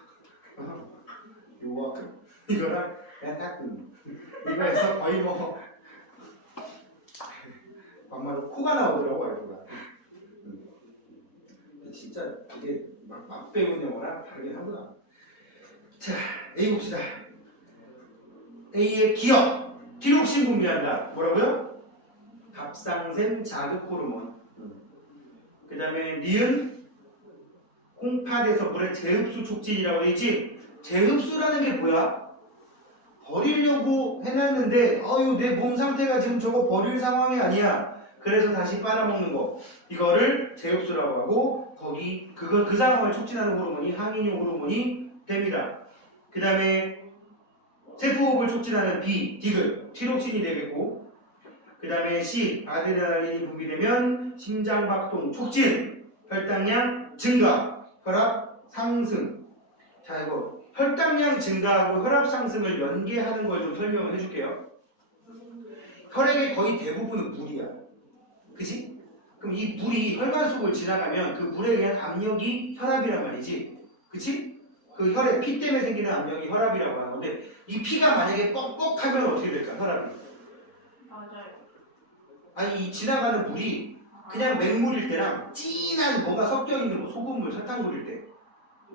요워크. 이거랑 맨하탄. 이거 해서 거의 뭐 막말 코가 나오더라고 와이프가. 진짜 이게 막 배운 영어랑 다르긴 하구나. 자, A 봅시다. A의 기억, 티록신 분비한다. 뭐라고요? 갑상샘 자극 호르몬. 그 다음에 니은 콩팥에서 물의 재흡수 촉진이라고 되어있지. 재흡수라는 게 뭐야? 버리려고 해놨는데 내 몸 상태가 지금 저거 버릴 상황이 아니야. 그래서 다시 빨아먹는 거. 이거를 재흡수라고 하고 그 상황을 촉진하는 호르몬이 항인효 호르몬이 됩니다. 그 다음에 세포호흡을 촉진하는 B, 디귿, 티록신이 되겠고 그 다음에 C, 아드레날린이 분비되면 심장박동 촉진, 혈당량 증가, 혈압 상승. 자, 이거 혈당량 증가하고 혈압 상승을 연계하는 걸 좀 설명을 해줄게요. 혈액의 거의 대부분은 물이야. 그치? 그럼 이 물이 혈관 속을 지나가면 그 물에 의한 압력이 혈압이란 말이지. 그치? 그 혈액, 피 때문에 생기는 압력이 혈압이라고 하는 건데 이 피가 만약에 뻑뻑하면 어떻게 될까? 혈압이. 맞아요. 아니 이 지나가는 물이 그냥 맹물일 때랑 진한 뭐가 섞여있는 뭐 소금물, 설탕물일 때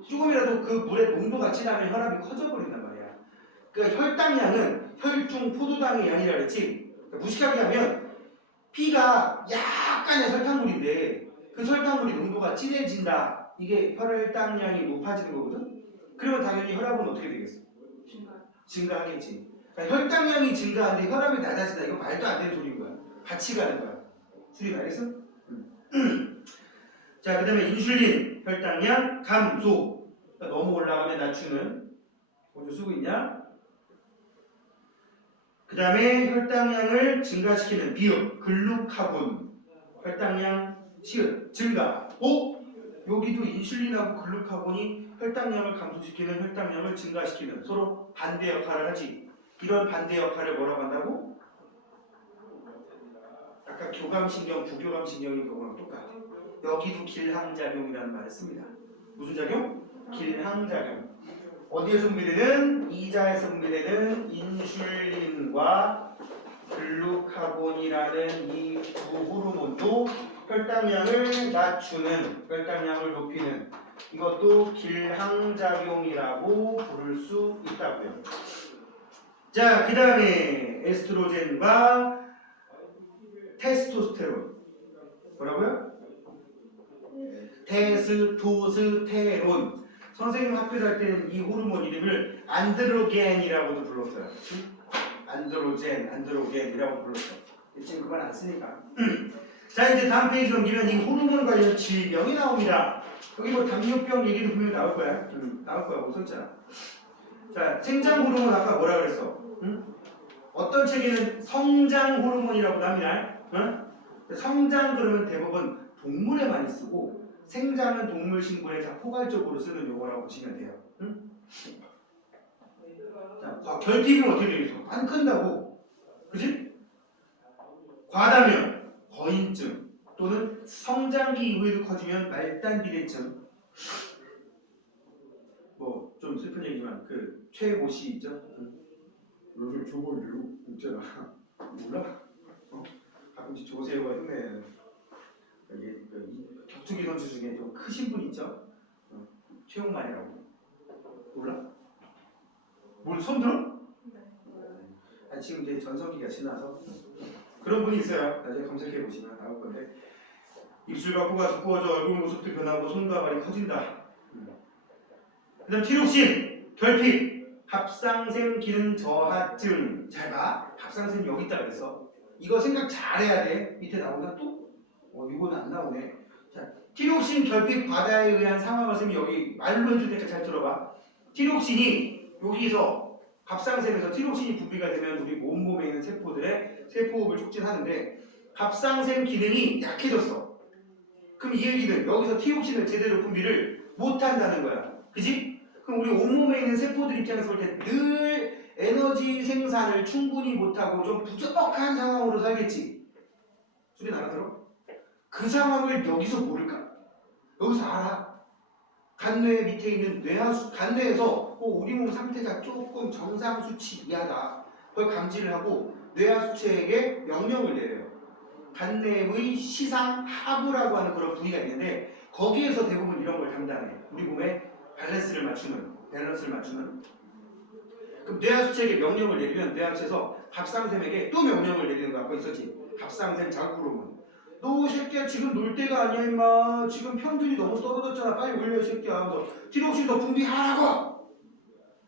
조금이라도 그 물의 농도가 진하면 혈압이 커져버린단 말이야. 그러니까 혈당량은 혈중 포도당의 양이라 그랬지. 그러니까 무식하게 하면 피가 약간의 설탕물인데 그 설탕물이 농도가 진해진다. 이게 혈당량이 높아지는 거거든. 그러면 당연히 혈압은 어떻게 되겠어? 증가하겠지. 그러니까 혈당량이 증가하는데 혈압이 낮아진다. 이거 말도 안 되는 소리인 거야. 같이 가는 거야. 줄이 알겠어? 자, 그 다음에 인슐린, 혈당량 감소. 그러니까 너무 올라가면 낮추는. 먼저 쓰고 있냐? 그 다음에 혈당량을 증가시키는 비읍, 글루카곤. 혈당량, 시읒, 증가. 여기도 인슐린하고 글루카곤이 혈당량을 감소시키는, 혈당량을 증가시키는 서로 반대 역할을 하지. 이런 반대 역할을 뭐라고 한다고? 아까 아까 교감신경, 부교감신경인 경우랑 똑같아. 여기도 길항작용이라는 말을 씁니다. 무슨 작용? 길항작용. 어디에서 분비되는? 이자에서 분비되는 인슐린과 글루카곤이라는 이 두 호르몬도 혈당량을 낮추는, 혈당량을 높이는 이것도 길항작용이라고 부를 수 있다고요. 자, 그 다음에 에스트로겐과 테스토스테론. 뭐라고요? 테스토스테론. 선생님 학교 다닐 때는 이 호르몬 이름을 안드로겐이라고도 불렀어요. 안드로겐이라고 불렀어요. 지금 그만 안 쓰니까. 자, 이제 다음 페이지 넘기면 이 호르몬 관련 질병이 나옵니다. 여기 뭐 당뇨병 얘기도 분명히 나올 거야. 나올 거야. 뭐 썼잖아. 자, 생장 호르몬 아까 뭐라 그랬어? 어떤 책에는 성장 호르몬이라고 합니다. 성장 그러면 대부분 동물에 많이 쓰고 생장은 동물 신분에 다 포괄적으로 쓰는 용어라고 보시면 돼요. 자, 결핍은 어떻게 되어 있어? 안 큰다고. 그지? 과다면 거인증 또는 성장기 이후에도 커지면 말단비대증. 뭐 좀 슬픈 얘기지만 그 최고 씨 있죠? 요즘 저거 있잖아. 몰라? 가끔씩 조세호가 흉내. 이게 격투기 선수 중에 좀 크신 분 있죠? 최홍만이라고. 몰라? 뭘 손 들어? 아니, 지금 이제 전성기가 지나서 그런 분이 있어요. 나중에 검색해 보시면 나올 건데 입술과 코가 두꺼워져 얼굴 모습도 변하고 손과 발이 커진다. 그다음 티록신, 결핍, 갑상샘 기능 저하증. 잘 봐. 갑상샘 여기 있다 그랬어. 이거 생각 잘해야 돼. 밑에 나오나 또? 이거는 안 나오네. 자, 티록신 결핍 과다에 의한 상황을 쓰면 여기 말로 해줄 테니까 잘 들어봐. 티록신이 여기서 갑상샘에서 티록신이 분비가 되면 우리 온몸에 있는 세포들의 세포호흡을 촉진하는데 갑상샘 기능이 약해졌어. 그럼 이 얘기는 여기서 티록신을 제대로 분비를 못한다는 거야. 그지? 그럼 우리 온몸에 있는 세포들 입장에서 볼 때 늘 에너지 생산을 충분히 못하고 좀 부족한 상황으로 살겠지. 소리 알아들어? 그 상황을 여기서 모를까? 여기서 알아. 간뇌 밑에 있는 뇌하수, 간뇌에서 우리 몸 상태가 조금 정상 수치 이하다. 그걸 감지를 하고 뇌하수체에게 명령을 내려요. 간뇌의 시상 하부라고 하는 그런 부위가 있는데 거기에서 대부분 이런 걸 담당해. 우리 몸의 밸런스를 맞추는. 그럼 뇌하수체에게 명령을 내리면 뇌하수체에서 갑상샘에게 또 명령을 내리는 거 아까 있었지. 갑상샘 자극 호르몬. 너 새끼야 지금 놀 때가 아니야 임마. 지금 평균이 너무 떨어졌잖아. 빨리 올려 이 새끼야 하면서 티록신 더 분비하라고.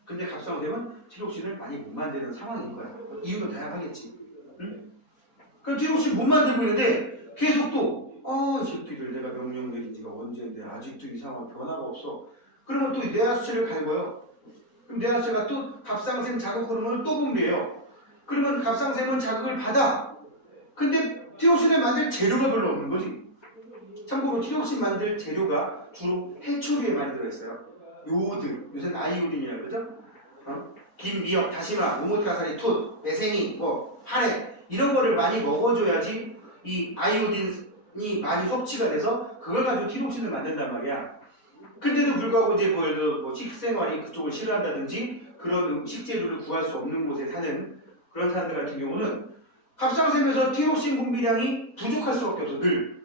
근데 갑상샘은 티록신을 많이 못 만드는 상황인 거야. 이유는 다양하겠지. 응? 그럼 티록신 못 만들고 있는데 계속 또 이 새끼들 내가 명령 내린 지가 언제인데 아직도 이상한 변화가 없어. 그러면 또 뇌하수체를 갈고요. 그럼 뇌하수체가 또 갑상샘 자극 호르몬을 또 분비해요. 그러면 갑상샘은 자극을 받아. 근데 티록신을 만들 재료가 별로 없는 거지. 참고로 티록신 만들 재료가 주로 해초류에 많이 들어있어요. 요오드, 요새는 아이오딘이라 그러죠? 김, 미역, 다시마, 오모가사리, 톳, 배생이, 파래 이런 거를 많이 먹어줘야지 이 아이오딘이 많이 섭취가 돼서 그걸 가지고 티록신을 만든단 말이야. 근데도 불구하고 이제 뭐 식생활이 그쪽을 싫어한다든지 그런 식재료를 구할 수 없는 곳에 사는 그런 사람들 같은 경우는 갑상샘에서 티록신 분비량이 부족할 수밖에 없어. 늘.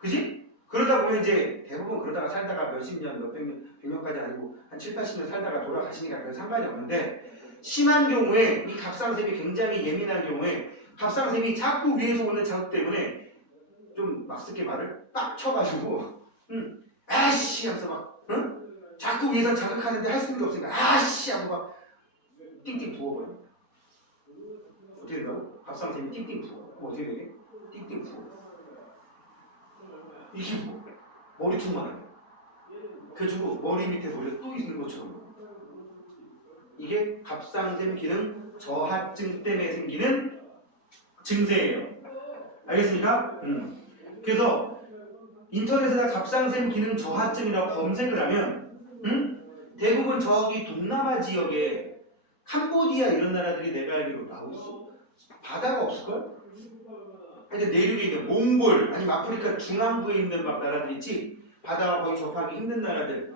그지? 그러다 보면 이제 대부분 그러다가 살다가 몇십 년, 몇백 년, 100년까지 아니고 한 7, 80년 살다가 돌아가시니까 별 상관이 없는데 심한 경우에 이 갑상샘이 굉장히 예민한 경우에 갑상샘이 자꾸 위에서 오는 자극 때문에 좀 막스게 말을 빡 쳐가지고 아씨 하면서 막 자꾸 위에서 자극하는데 할 수 있는 게 없으니까 아씨 하고 막 띵띵 부어버려. 어떻게 된다고? 갑상샘이 띵띵 부어. 어떻게 되게? 띵띵 부어. 이게 뭐? 머리통만 하네. 그래가지고 머리 밑에서 원래 또 있는 것처럼. 이게 갑상샘 기능 저하증 때문에 생기는 증세예요. 알겠습니까? 그래서 인터넷에다 갑상샘 기능 저하증이라고 검색을 하면 대부분 저기 동남아 지역에 캄보디아 이런 나라들이 내가 알기로 나올 수 바다가 없을걸? 하여튼 내륙에 있는 몽골 아니면 아프리카 중앙부에 있는 막 나라들 있지 바다와 거의 접하기 힘든 나라들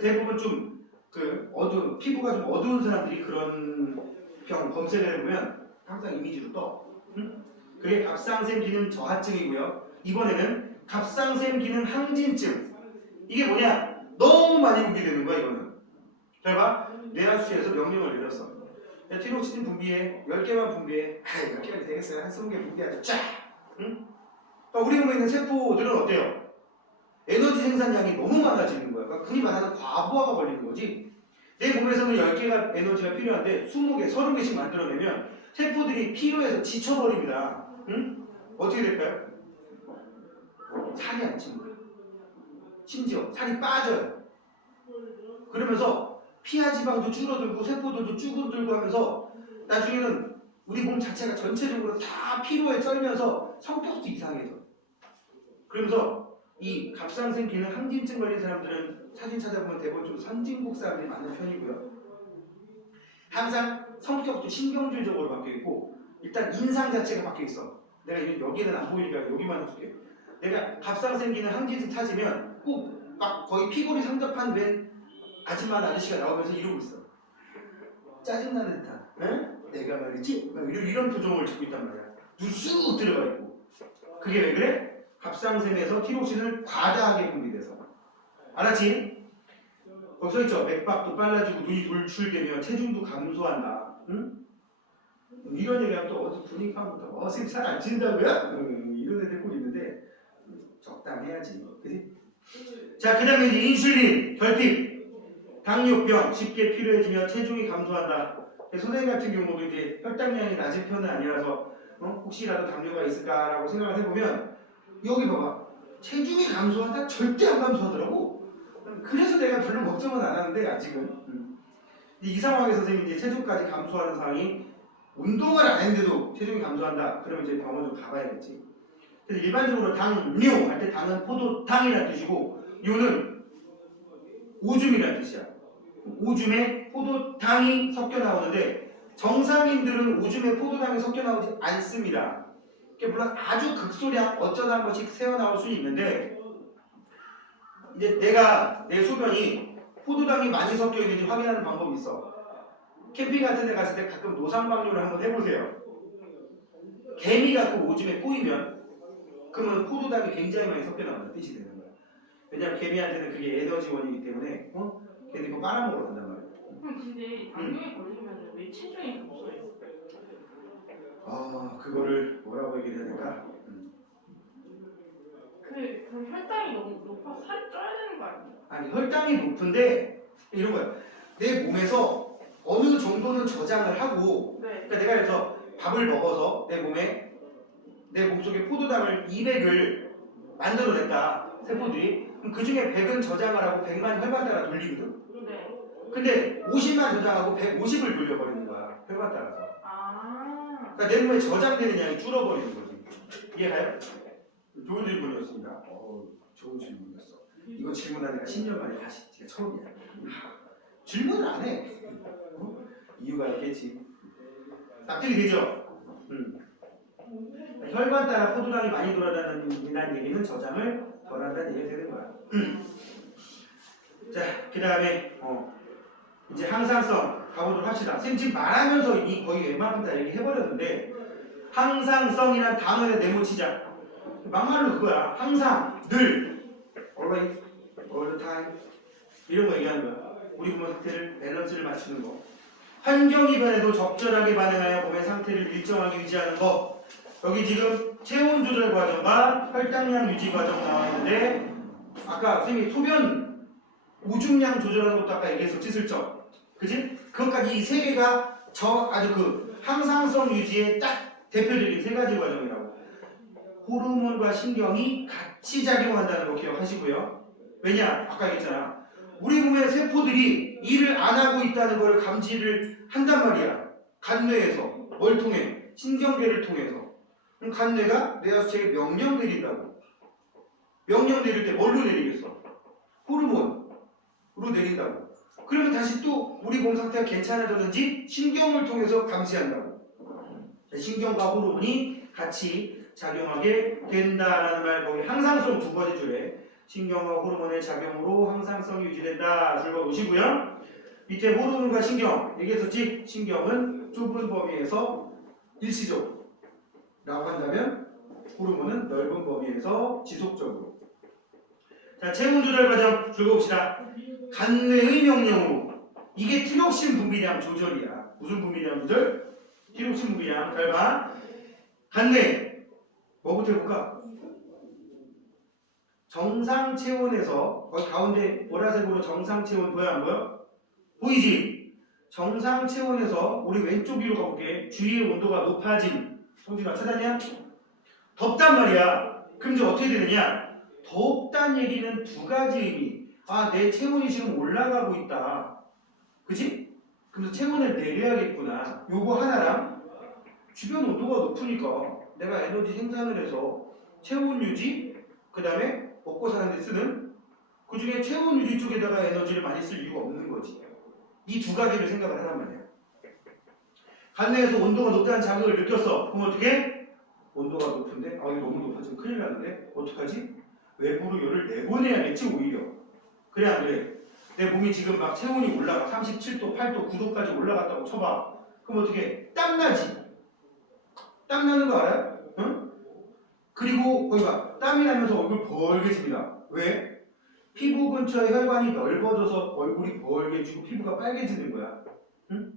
대부분 좀 그 어두운 피부가 좀 어두운 사람들이 그런 병 검색을 해보면 항상 이미지로 떠. 응? 그게 갑상샘 기능 저하증이고요. 이번에는 갑상샘 기능 항진증. 이게 뭐냐? 너무 많이 보게 되는 거야 이거는. 잘 봐. 뇌하수에서 명령을 내렸어. 야, 티로ksi닌 분비해. 10개만 분비해. 10개가 되겠어요. 한 20개 분비하자. 쫙! 응? 그러니까 우리 몸에 있는 세포들은 어때요? 에너지 생산량이 너무 많아지는 거야. 그러니까 흔히 말하는 과부하가 걸리는 거지. 내 몸에서는 10개가 에너지가 필요한데 20개, 30개씩 만들어내면 세포들이 피로해서 지쳐버립니다. 응? 어떻게 될까요? 살이 안 찌는 거예요. 심지어 살이 빠져요. 그러면서 피하 지방도 줄어들고 세포들도 줄어들고 하면서 나중에는 우리 몸 자체가 전체적으로 다 피로에 쩔면서 성격도 이상해져. 그러면서 이 갑상샘 기능 항진증 걸린 사람들은 사진 찾아보면 대부분 좀 선진국 사람들이 많은 편이고요. 항상 성격도 신경질적으로 바뀌어있고 일단 인상 자체가 바뀌어있어. 내가 여기는 안 보이니까 여기만 해줄게. 내가 갑상샘 기능 항진증 찾으면 꼭 막 거의 피골이 상접한 웬 아줌마나 아저씨가 나오면서 이러고 있어. 짜증나는 듯한. 응? 내가 말이지? 막 이런 표정을 짓고 있단 말이야. 눈 쑥 들어가 있고. 그게 왜 그래? 갑상샘에서 티록신을 과다하게 분비돼서. 알았지? 거기 써있죠? 맥박도 빨라지고 눈이 돌출되며 체중도 감소한다. 응? 이런 얘기하면 또 어디 보니까 쌤 살 안 찐다고요? 이런 애들 꼭 있는데 적당해야지. 그치? 자, 그 다음에 이제 인슐린, 결핍, 당뇨병 쉽게 필요해지며 체중이 감소한다. 선생님 같은 경우도 이제 혈당량이 낮은 편은 아니라서 혹시라도 당뇨가 있을까라고 생각을 해보면 여기 봐봐. 체중이 감소한다? 절대 안 감소하더라고. 그래서 내가 별로 걱정은 안 하는데 아직은. 이 상황에서 선생님이 이제 체중까지 감소하는 상황이 운동을 안 했는데도 체중이 감소한다. 그러면 이제 병원 좀 가봐야겠지. 그래서 일반적으로 당뇨 할 때 당은 포도당이라는 뜻이고 뇨는 오줌이라는 뜻이야. 오줌에 포도당이 섞여 나오는데 정상인들은 오줌에 포도당이 섞여 나오지 않습니다. 물론 아주 극소량 어쩌다 한 번씩 새어 나올 수는 있는데 이제 내 소변이 포도당이 많이 섞여 있는지 확인하는 방법이 있어. 캠핑 같은 데 갔을 때 가끔 노상방뇨를 한번 해보세요. 개미가 그 오줌에 꼬이면 그러면 포도당이 굉장히 많이 섞여 나온다는 뜻이 되는 거야. 왜냐면 개미한테는 그게 에너지원이기 때문에 걔네 그거 빨아먹으러 간단 말이야. 근데 당뇨에 걸리면 왜 체중이 감소해요? 그거를 뭐라고 얘기를 해야 될까? 그럼 혈당이 너무 높아서 살이 쪄야 되는 거 아니에요? 아니 혈당이 높은데 이런 거야. 내 몸에서 어느 정도는 저장을 하고 네. 그러니까 내가 그래서 밥을 먹어서 내 몸속에 포도당을 200을 만들어냈다 세포들이. 그럼 그 중에 100은 저장을 하고 100만 혈관 따라 돌리거든. 네. 근데 50만 저장하고 150을 돌려버리는 거야 혈관 따라서. 그러니까 내 몸에 저장되는 양이 줄어버리는 거지. 이해가요? 좋은 질문이었습니다. 좋은 질문이었어. 이거 질문한 애가 10년 만에 다시 처음이야. 질문을 안 해. 이유가 있겠지. 납득이 되죠? 혈관 따라 포도당이 많이 돌아다니는 얘기는 저장을 덜 한다는 얘기가 되는 거야. 자, 그 다음에 이제 항상성 가보도록 합시다. 쌤 지금 말하면서 거의 웬만큼 다 얘기해버렸는데 항상성이란 단어의 네모치자. 막말로 그거야. 항상, 늘, always, all the time 이런 거 얘기하는 거야. 우리 몸의 상태를 밸런스를 맞추는 거. 환경이 변해도 적절하게 반응하여 몸의 상태를 일정하게 유지하는 거. 여기 지금 체온 조절 과정과 혈당량 유지 과정 나와 있는데 아까 선생님이 소변 오줌량 조절하는 것도 아까 얘기했었지 슬쩍. 그지? 그것까지 이 세 개가 아주 그 항상성 유지의 딱 대표적인 세 가지 과정이라고. 호르몬과 신경이 같이 작용한다는 거 기억하시고요. 왜냐? 아까 얘기했잖아. 우리 몸의 세포들이 일을 안 하고 있다는 걸 감지를 한단 말이야. 간뇌에서. 뭘 통해? 신경계를 통해서. 그럼 간뇌가 뇌하수체에 명령 내린다고. 명령 내릴 때 뭘로 내리겠어? 호르몬으로 내린다고. 그러면 다시 또 우리 몸 상태가 괜찮아졌는지 신경을 통해서 감지한다고. 신경과 호르몬이 같이 작용하게 된다라는 말 거기 항상성 두 번째 줄에 신경과 호르몬의 작용으로 항상성이 유지된다 줄거 놓으시고요. 밑에 호르몬과 신경 얘기했었지? 신경은 좁은 범위에서 일시적으로 라고 한다면 호르몬은 넓은 범위에서 지속적으로. 자, 체온 조절 과정 줄거봅시다. 간뇌의 명령으로 이게 티록신 분비량 조절이야. 무슨 분비량 조절? 티록신 분비량. 잘 봐. 간뇌 뭐부터 해볼까? 정상 체온에서 거기 가운데 보라색으로 정상 체온 보여 안 보여? 보이지? 정상 체온에서 우리 왼쪽 위로 가볼게. 주위의 온도가 높아짐. 성준아 찾았냐? 덥단 말이야. 그럼 이제 어떻게 되느냐? 덥단 얘기는 두 가지 의미. 아, 내 체온이 지금 올라가고 있다. 그치? 그래서 체온을 내려야겠구나. 요거 하나랑 주변 온도가 높으니까 내가 에너지 생산을 해서 체온 유지, 그 다음에 먹고 사는 데 쓰는 그 중에 체온 유지 쪽에다가 에너지를 많이 쓸 이유가 없는 거지. 이 두 가지를 생각을 하란 말이야. 간내에서 온도가 높다는 자극을 느꼈어. 그럼 어떻게? 온도가 높은데? 아, 이거 너무 높아지면 큰일 나는데? 어떡하지? 외부로 열을 내보내야겠지, 오히려. 그래, 안 그래? 내 몸이 지금 막 체온이 올라가. 37도, 8도, 9도까지 올라갔다고 쳐봐. 그럼 어떻게? 땀나지? 땀나는 거 알아요? 응? 그리고 거기 봐. 땀이 나면서 얼굴 벌개집니다. 왜? 피부 근처에 혈관이 넓어져서 얼굴이 벌개지고 피부가 빨개지는 거야. 응?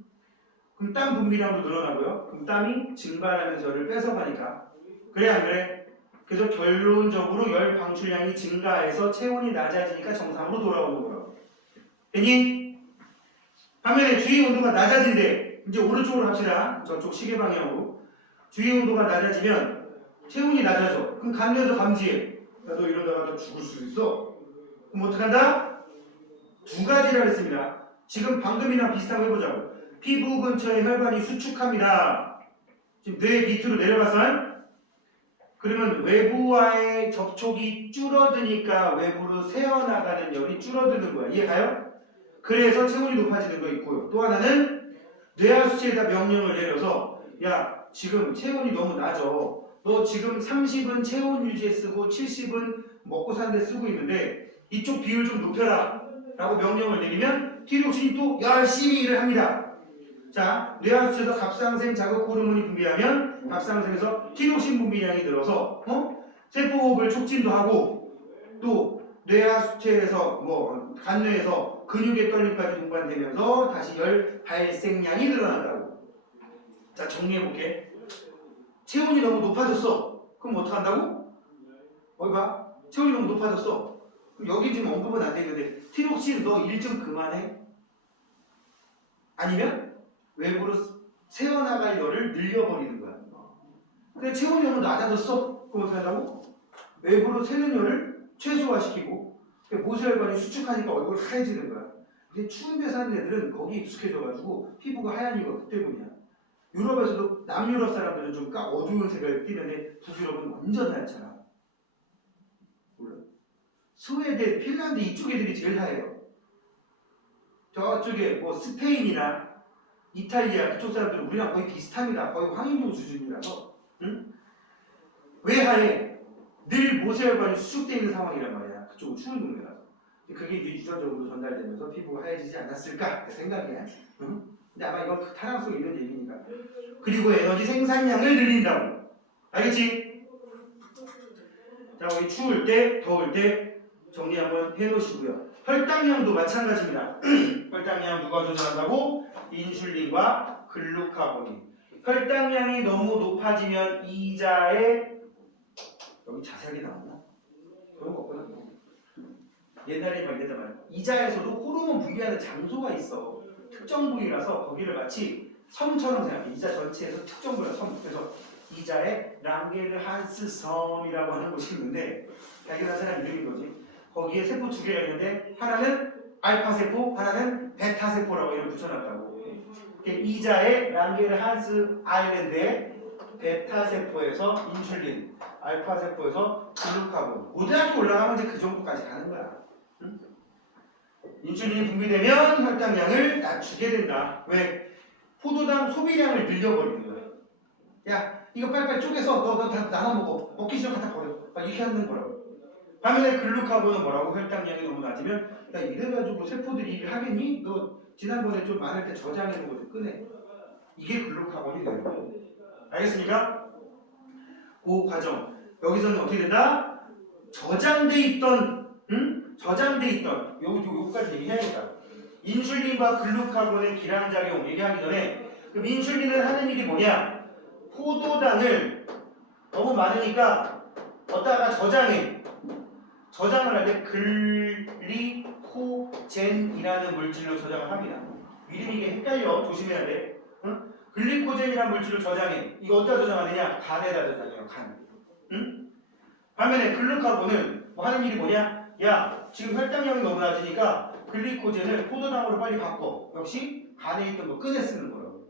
그럼 땀 분비량도 늘어나고요. 그럼 땀이 증발하면서 열을 뺏어가니까. 그래 안 그래? 그래서 결론적으로 열 방출량이 증가해서 체온이 낮아지니까 정상으로 돌아오는 거라고. 됐니? 반면에 주위 온도가 낮아진대. 이제 오른쪽으로 갑시다. 저쪽 시계 방향으로. 주위 온도가 낮아지면 체온이 낮아져. 그럼 간내에서 감지해. 야, 너 이러다가 너 죽을 수도 있어. 그럼 어떡한다? 두 가지라 했습니다. 지금 방금이랑 비슷한 거 해보자고. 피부 근처에 혈관이 수축합니다. 지금 뇌 밑으로 내려가서 그러면 외부와의 접촉이 줄어드니까 외부로 새어나가는 열이 줄어드는 거야. 이해가요? 그래서 체온이 높아지는 거 있고요. 또 하나는 뇌하수체에다 명령을 내려서 야, 지금 체온이 너무 낮아. 너 지금 30은 체온 유지에 쓰고 70은 먹고 사는 데 쓰고 있는데 이쪽 비율 좀 높여라 라고 명령을 내리면 티록신이 또 열심히 일을 합니다. 자, 뇌하수체에서 갑상샘 자극 호르몬이 분비하면 갑상샘에서 티록신 분비량이 늘어서 세포호흡을 촉진도 하고 또 뇌하수체에서 간뇌에서 근육의 떨림까지 동반되면서 다시 열 발생량이 늘어난다고. 자, 정리해볼게. 체온이 너무 높아졌어. 그럼 어떡한다고? 어이 봐. 체온이 너무 높아졌어. 그럼 여기 지금 언급은 안 되는데 티록신 너 일 좀 그만해. 아니면 외부로 새어나갈 열을 늘려버리는 거야. 근데 체온이 너무 낮아졌어. 그럼 어떻게 한다고? 외부로 새는 열을 최소화시키고 모세혈관이 수축하니까 얼굴이 하얘지는 거야. 근데 추운 데 사는 애들은 거기 익숙해져가지고 피부가 하얀 이유가 그 때문이야. 유럽에서도 남유럽 사람들은 좀 어두운 색을 띠는데 북유럽은 완전 하얗잖아. 몰라? 스웨덴, 핀란드 이쪽 애들이 제일 하얘요. 저쪽에 스페인이나 이탈리아 그쪽 사람들은 우리랑 거의 비슷합니다. 거의 황인종 수준이라서. 응? 왜 하얘? 늘 모세혈관이 수축되어 있는 상황이란 말이야. 그쪽은 추운 동네라서. 그게 이제 유전적으로 전달되면서 피부가 하얘지지 않았을까? 내 생각이야. 응? 근데 아마 이건 그 타락 속에 있는 얘기니까. 그리고 에너지 생산량을 늘린다고. 알겠지? 자, 우리 추울 때, 더울 때 정리 한번 해놓으시고요. 혈당량도 마찬가지입니다. 혈당량 누가 조절한다고? 인슐린과 글루카곤이. 혈당량이 너무 높아지면 이자에 여기 자세하게 나왔나? 그런 거 없구나. 옛날에 막 이랬단 말이야. 이자에서도 호르몬 분비하는 장소가 있어. 특정 부위라서 거기를 마치 섬처럼 생각해. 이자 전체에서 특정 부위가 섬. 그래서 이자에 랑게르한스 섬이라고 하는 곳이 있는데 발견한 사람 이름인 거지. 거기에 세포 두 개가 있는데 하나는 알파 세포, 하나는 베타 세포라고 이름 붙여놨다고. 이자의 랑게르한스 아일랜드의 베타 세포에서 인슐린, 알파 세포에서 글루카곤. 고등학교 올라가면 이제 그 정도까지 가는 거야. 응? 인슐린이 분비되면 혈당량을 낮추게 된다. 왜? 포도당 소비량을 늘려버리는 거야. 야, 이거 빨리빨리 쪼개서 너 다 나눠 먹어. 먹기 싫으면 갖다 버려. 막 이렇게 하는 거라고. 반면에 글루카곤은 뭐라고? 혈당량이 너무 낮으면 야 이래가지고 세포들이 일을 하겠니? 너 지난번에 좀 많을 때 저장해놓은 거 꺼내. 이게 글루카곤이 되는 거예요. 알겠습니까? 그 과정. 여기서는 어떻게 된다? 저장돼 있던, 저장돼 있던, 요거까지 얘기해야겠다. 인슐린과 글루카곤의 기량작용 얘기하기 전에, 그럼 인슐린은 하는 일이 뭐냐? 포도당을 너무 많으니까 어디다가 저장해. 저장을 할 때 글리코젠이라는 물질로 저장을 합니다. 이름이 이게 헷갈려. 조심해야 돼. 응? 글리코젠이라는 물질로 저장해. 이거 어디다 저장하느냐? 간에다 저장해요. 간. 응? 반면에 글루카곤은 뭐 하는 일이 뭐냐? 야, 지금 혈당량이 너무 낮으니까 글리코젠을 포도당으로 빨리 바꿔. 역시 간에 있던 거 꺼내 쓰는 거라고.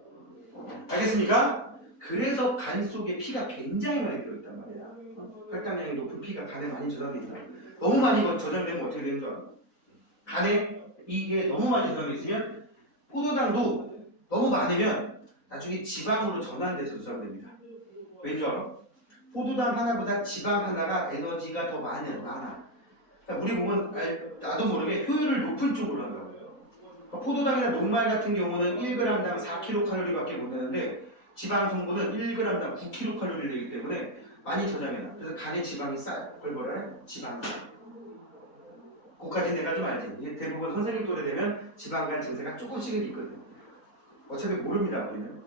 알겠습니까? 그래서 간 속에 피가 굉장히 많이 들어있단 말이야. 혈당량이 높은 피가 간에 많이 저장돼 있다. 너무 많이 저장되면 어떻게 되는 줄 알아? 간에 이게 너무 많이 저장돼 있으면 포도당도 너무 많으면 나중에 지방으로 전환돼서 저장됩니다. 왠 줄 알아? 포도당 하나보다 지방 하나가 에너지가 더 많아. 그러니까 우리 몸은 나도 모르게 효율을 높은 쪽으로 한다고 해요. 그러니까 포도당이나 녹말 같은 경우는 1g당 4kcal밖에 못 내는데 지방 성분은 1g당 9kcal를 내기 때문에 많이 저장해놔. 그래서 간에 지방이 쌓여. 그걸 뭐라 해? 지방간. 그까지 내가 좀 알지. 대부분 선생님 또래 되면 지방간 증세가 조금씩은 있거든. 어차피 모릅니다 우리는.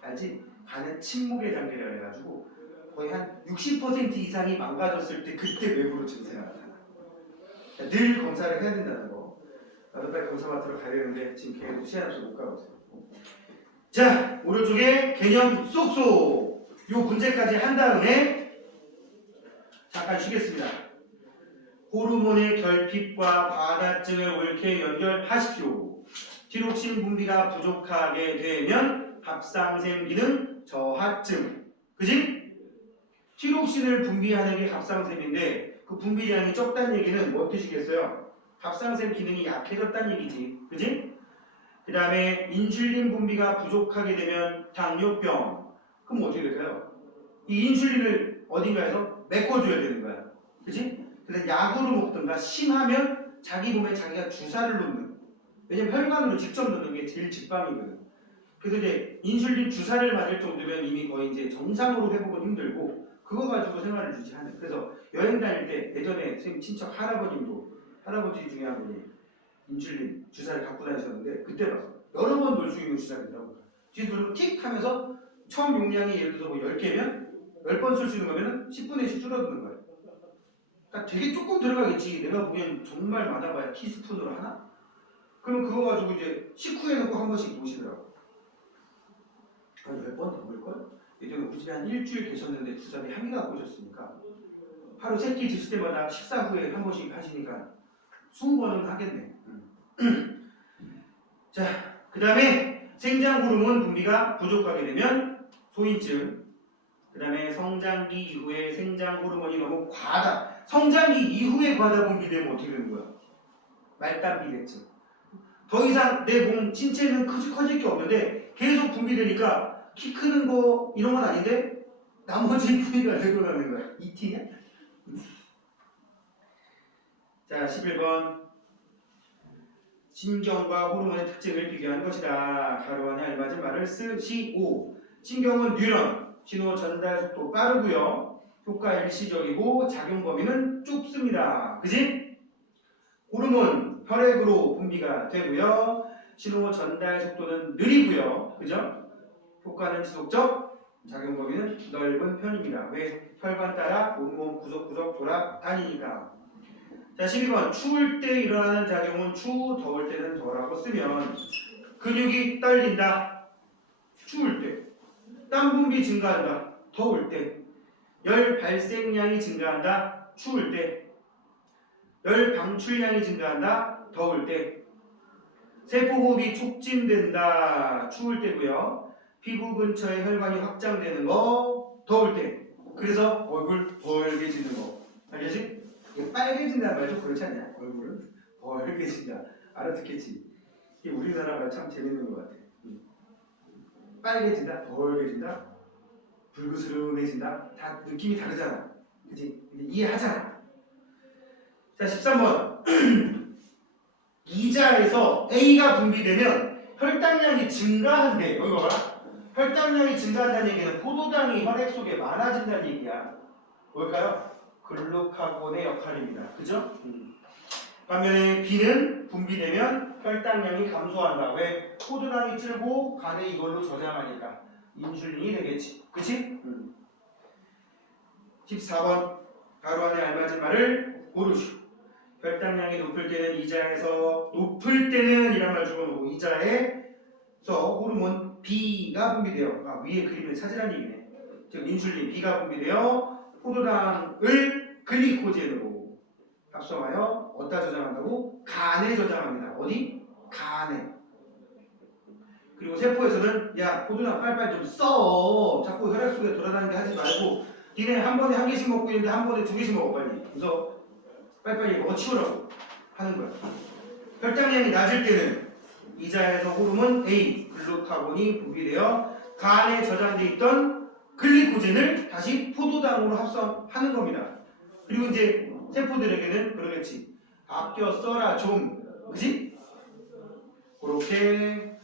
알지? 간은 침묵의 단계라 해가지고 거의 한 60% 이상이 망가졌을 때 그때 외부로 증세가 나타나. 늘 검사를 해야 된다는 거. 나도 빨리 검사 맡으러 가야 되는데 지금 계속 시간 없어서 못 가고 있어요. 자, 오른쪽에 개념 쏙쏙 요 문제까지 한 다음에 잠깐 쉬겠습니다. 호르몬의 결핍과 과다증을 옳게 연결하십시오. 티록신 분비가 부족하게 되면 갑상샘 기능 저하증. 그지? 티록신을 분비하는 게 갑상샘인데 그 분비량이 적다는 얘기는 뭔 뜻이겠어요? 갑상샘 기능이 약해졌다는 얘기지. 그지? 그 다음에 인슐린 분비가 부족하게 되면 당뇨병. 그럼 어떻게 될까요? 이 인슐린을 어딘가에서 메꿔줘야 되는 거야. 그지? 그래서 약으로 먹든가 심하면 자기 몸에 자기가 주사를 놓는. 왜냐면 혈관으로 직접 넣는 게 제일 직방이거든. 그래서 이제 인슐린 주사를 맞을 정도면 이미 거의 이제 정상으로 회복은 힘들고 그거 가지고 생활을 유지하는. 그래서 여행 다닐 때 예전에 선생님 친척 할아버지 중에 한 분이 인슐린 주사를 갖고 다니셨는데 그때 봤어. 여러 번 놀 수 있는 주사기더라고. 뒤로 틱 하면서 처음 용량이 예를 들어서 뭐 10개면 10번 쓸 수 있는 거면 10분의 1씩 줄어드는 거예요. 그러니까 되게 조금 들어가겠지. 내가 보기엔 정말 많아봐야 티스푼으로 하나? 그러면 그거 가지고 이제 식후에 놓고 한 번씩 놓으시더라고. 한 10번 더 볼걸? 예전에 우리 집에 한 일주일 계셨는데 주사비 한 개 갖고 오셨으니까 하루 3끼 드실 때마다 식사 후에 한 번씩 하시니까 20번은 하겠네. 자, 그 다음에 생장 호르몬 분비가 부족하게 되면 소인증. 그 다음에 성장기 이후에 생장 호르몬이 너무 과다. 성장기 이후에 과다 분비되면 어떻게 되는 거야? 말단비대증. 더 이상 내 몸 신체는 커질 게 없는데 계속 분비되니까 키 크는 거 이런 건 아닌데 나머지 부위가 늘어나는 거야. 이티냐? 자, 11번. 신경과 호르몬의 특징을 비교한 것이다. 가로 안에 알맞은 말을 쓰시오. 신경은 뉴런, 신호 전달 속도 빠르고요. 효과 일시적이고 작용 범위는 좁습니다. 그지? 호르몬, 혈액으로 분비가 되고요. 신호 전달 속도는 느리고요. 그죠? 효과는 지속적, 작용 범위는 넓은 편입니다. 왜? 혈관 따라 온몸 구석구석 돌아다니니까. 자, 12번. 추울 때 일어나는 작용은 더울 때는 덜하고 쓰면 근육이 떨린다. 추울 때. 땀 분비 증가한다. 더울 때. 열 발생량이 증가한다. 추울 때. 열 방출량이 증가한다. 더울 때. 세포 호흡이 촉진된다. 추울 때고요. 피부 근처에 혈관이 확장되는 거 더울 때. 그래서 얼굴 벌게지는 거. 알겠지? 이게 빨개진다는 말도 그렇지 않냐? 얼굴은 벌게진다. 알아듣겠지? 이게 우리나라가 참 재밌는 것 같아. 빨개진다, 벌게진다. 불그스름해진다. 다 느낌이 다르잖아. 그치? 이해하잖아. 자, 13번. 이자에서 A가 분비되면 혈당량이 증가한대. 여기 봐봐. 혈당량이 증가한다는 얘기는 포도당이 혈액 속에 많아진다는 얘기야. 뭘까요? 글루카곤의 역할입니다. 그죠? 반면에 B는 분비되면 혈당량이 감소한다. 왜? 포도당이 줄고 간에 이걸로 저장하니까 인슐린이 되겠지. 그치? 14번. 가로 안에 알맞은 말을 고르시오. 혈당량이 높을 때는 이자에서 높을 때는 이란 말 적어놓고 이자에서 호르몬 B가 분비돼요. 위에 그림을 찾으라는 얘기네. 즉 인슐린 B가 분비되어 포도당을 글리코젠으로 합성하여 어디다 저장한다고? 간에 저장합니다. 어디? 간에. 그리고 세포에서는 야 포도당 빨리빨리 좀 써. 자꾸 혈액 속에 돌아다니게 하지 말고 니네 한 번에 한 개씩 먹고 있는데 한 번에 두 개씩 먹어 빨리. 그래서 빨리빨리 먹어 치우라고 하는 거야. 혈당량이 낮을 때는 이자에서 호르몬 A, 글루카곤이 분비되어 간에 저장돼 있던 글리코젠을 다시 포도당으로 합성하는 겁니다. 그리고 이제 세포들에게는 그러겠지. 아껴 써라 좀. 그지? 그렇게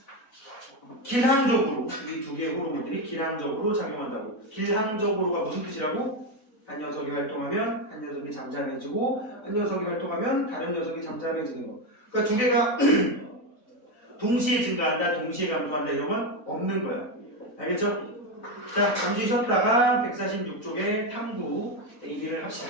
길항적으로 이 두 개의 호르몬들이 길항적으로 작용한다고. 길항적으로가 무슨 뜻이라고? 한 녀석이 활동하면 한 녀석이 잠잠해지고 한 녀석이 활동하면 다른 녀석이 잠잠해지는 거. 그러니까 두 개가 동시에 증가한다, 동시에 감소한다 이런 건 없는 거야. 알겠죠? 자, 잠시 쉬었다가 146쪽에 탐구 A, B를 합시다.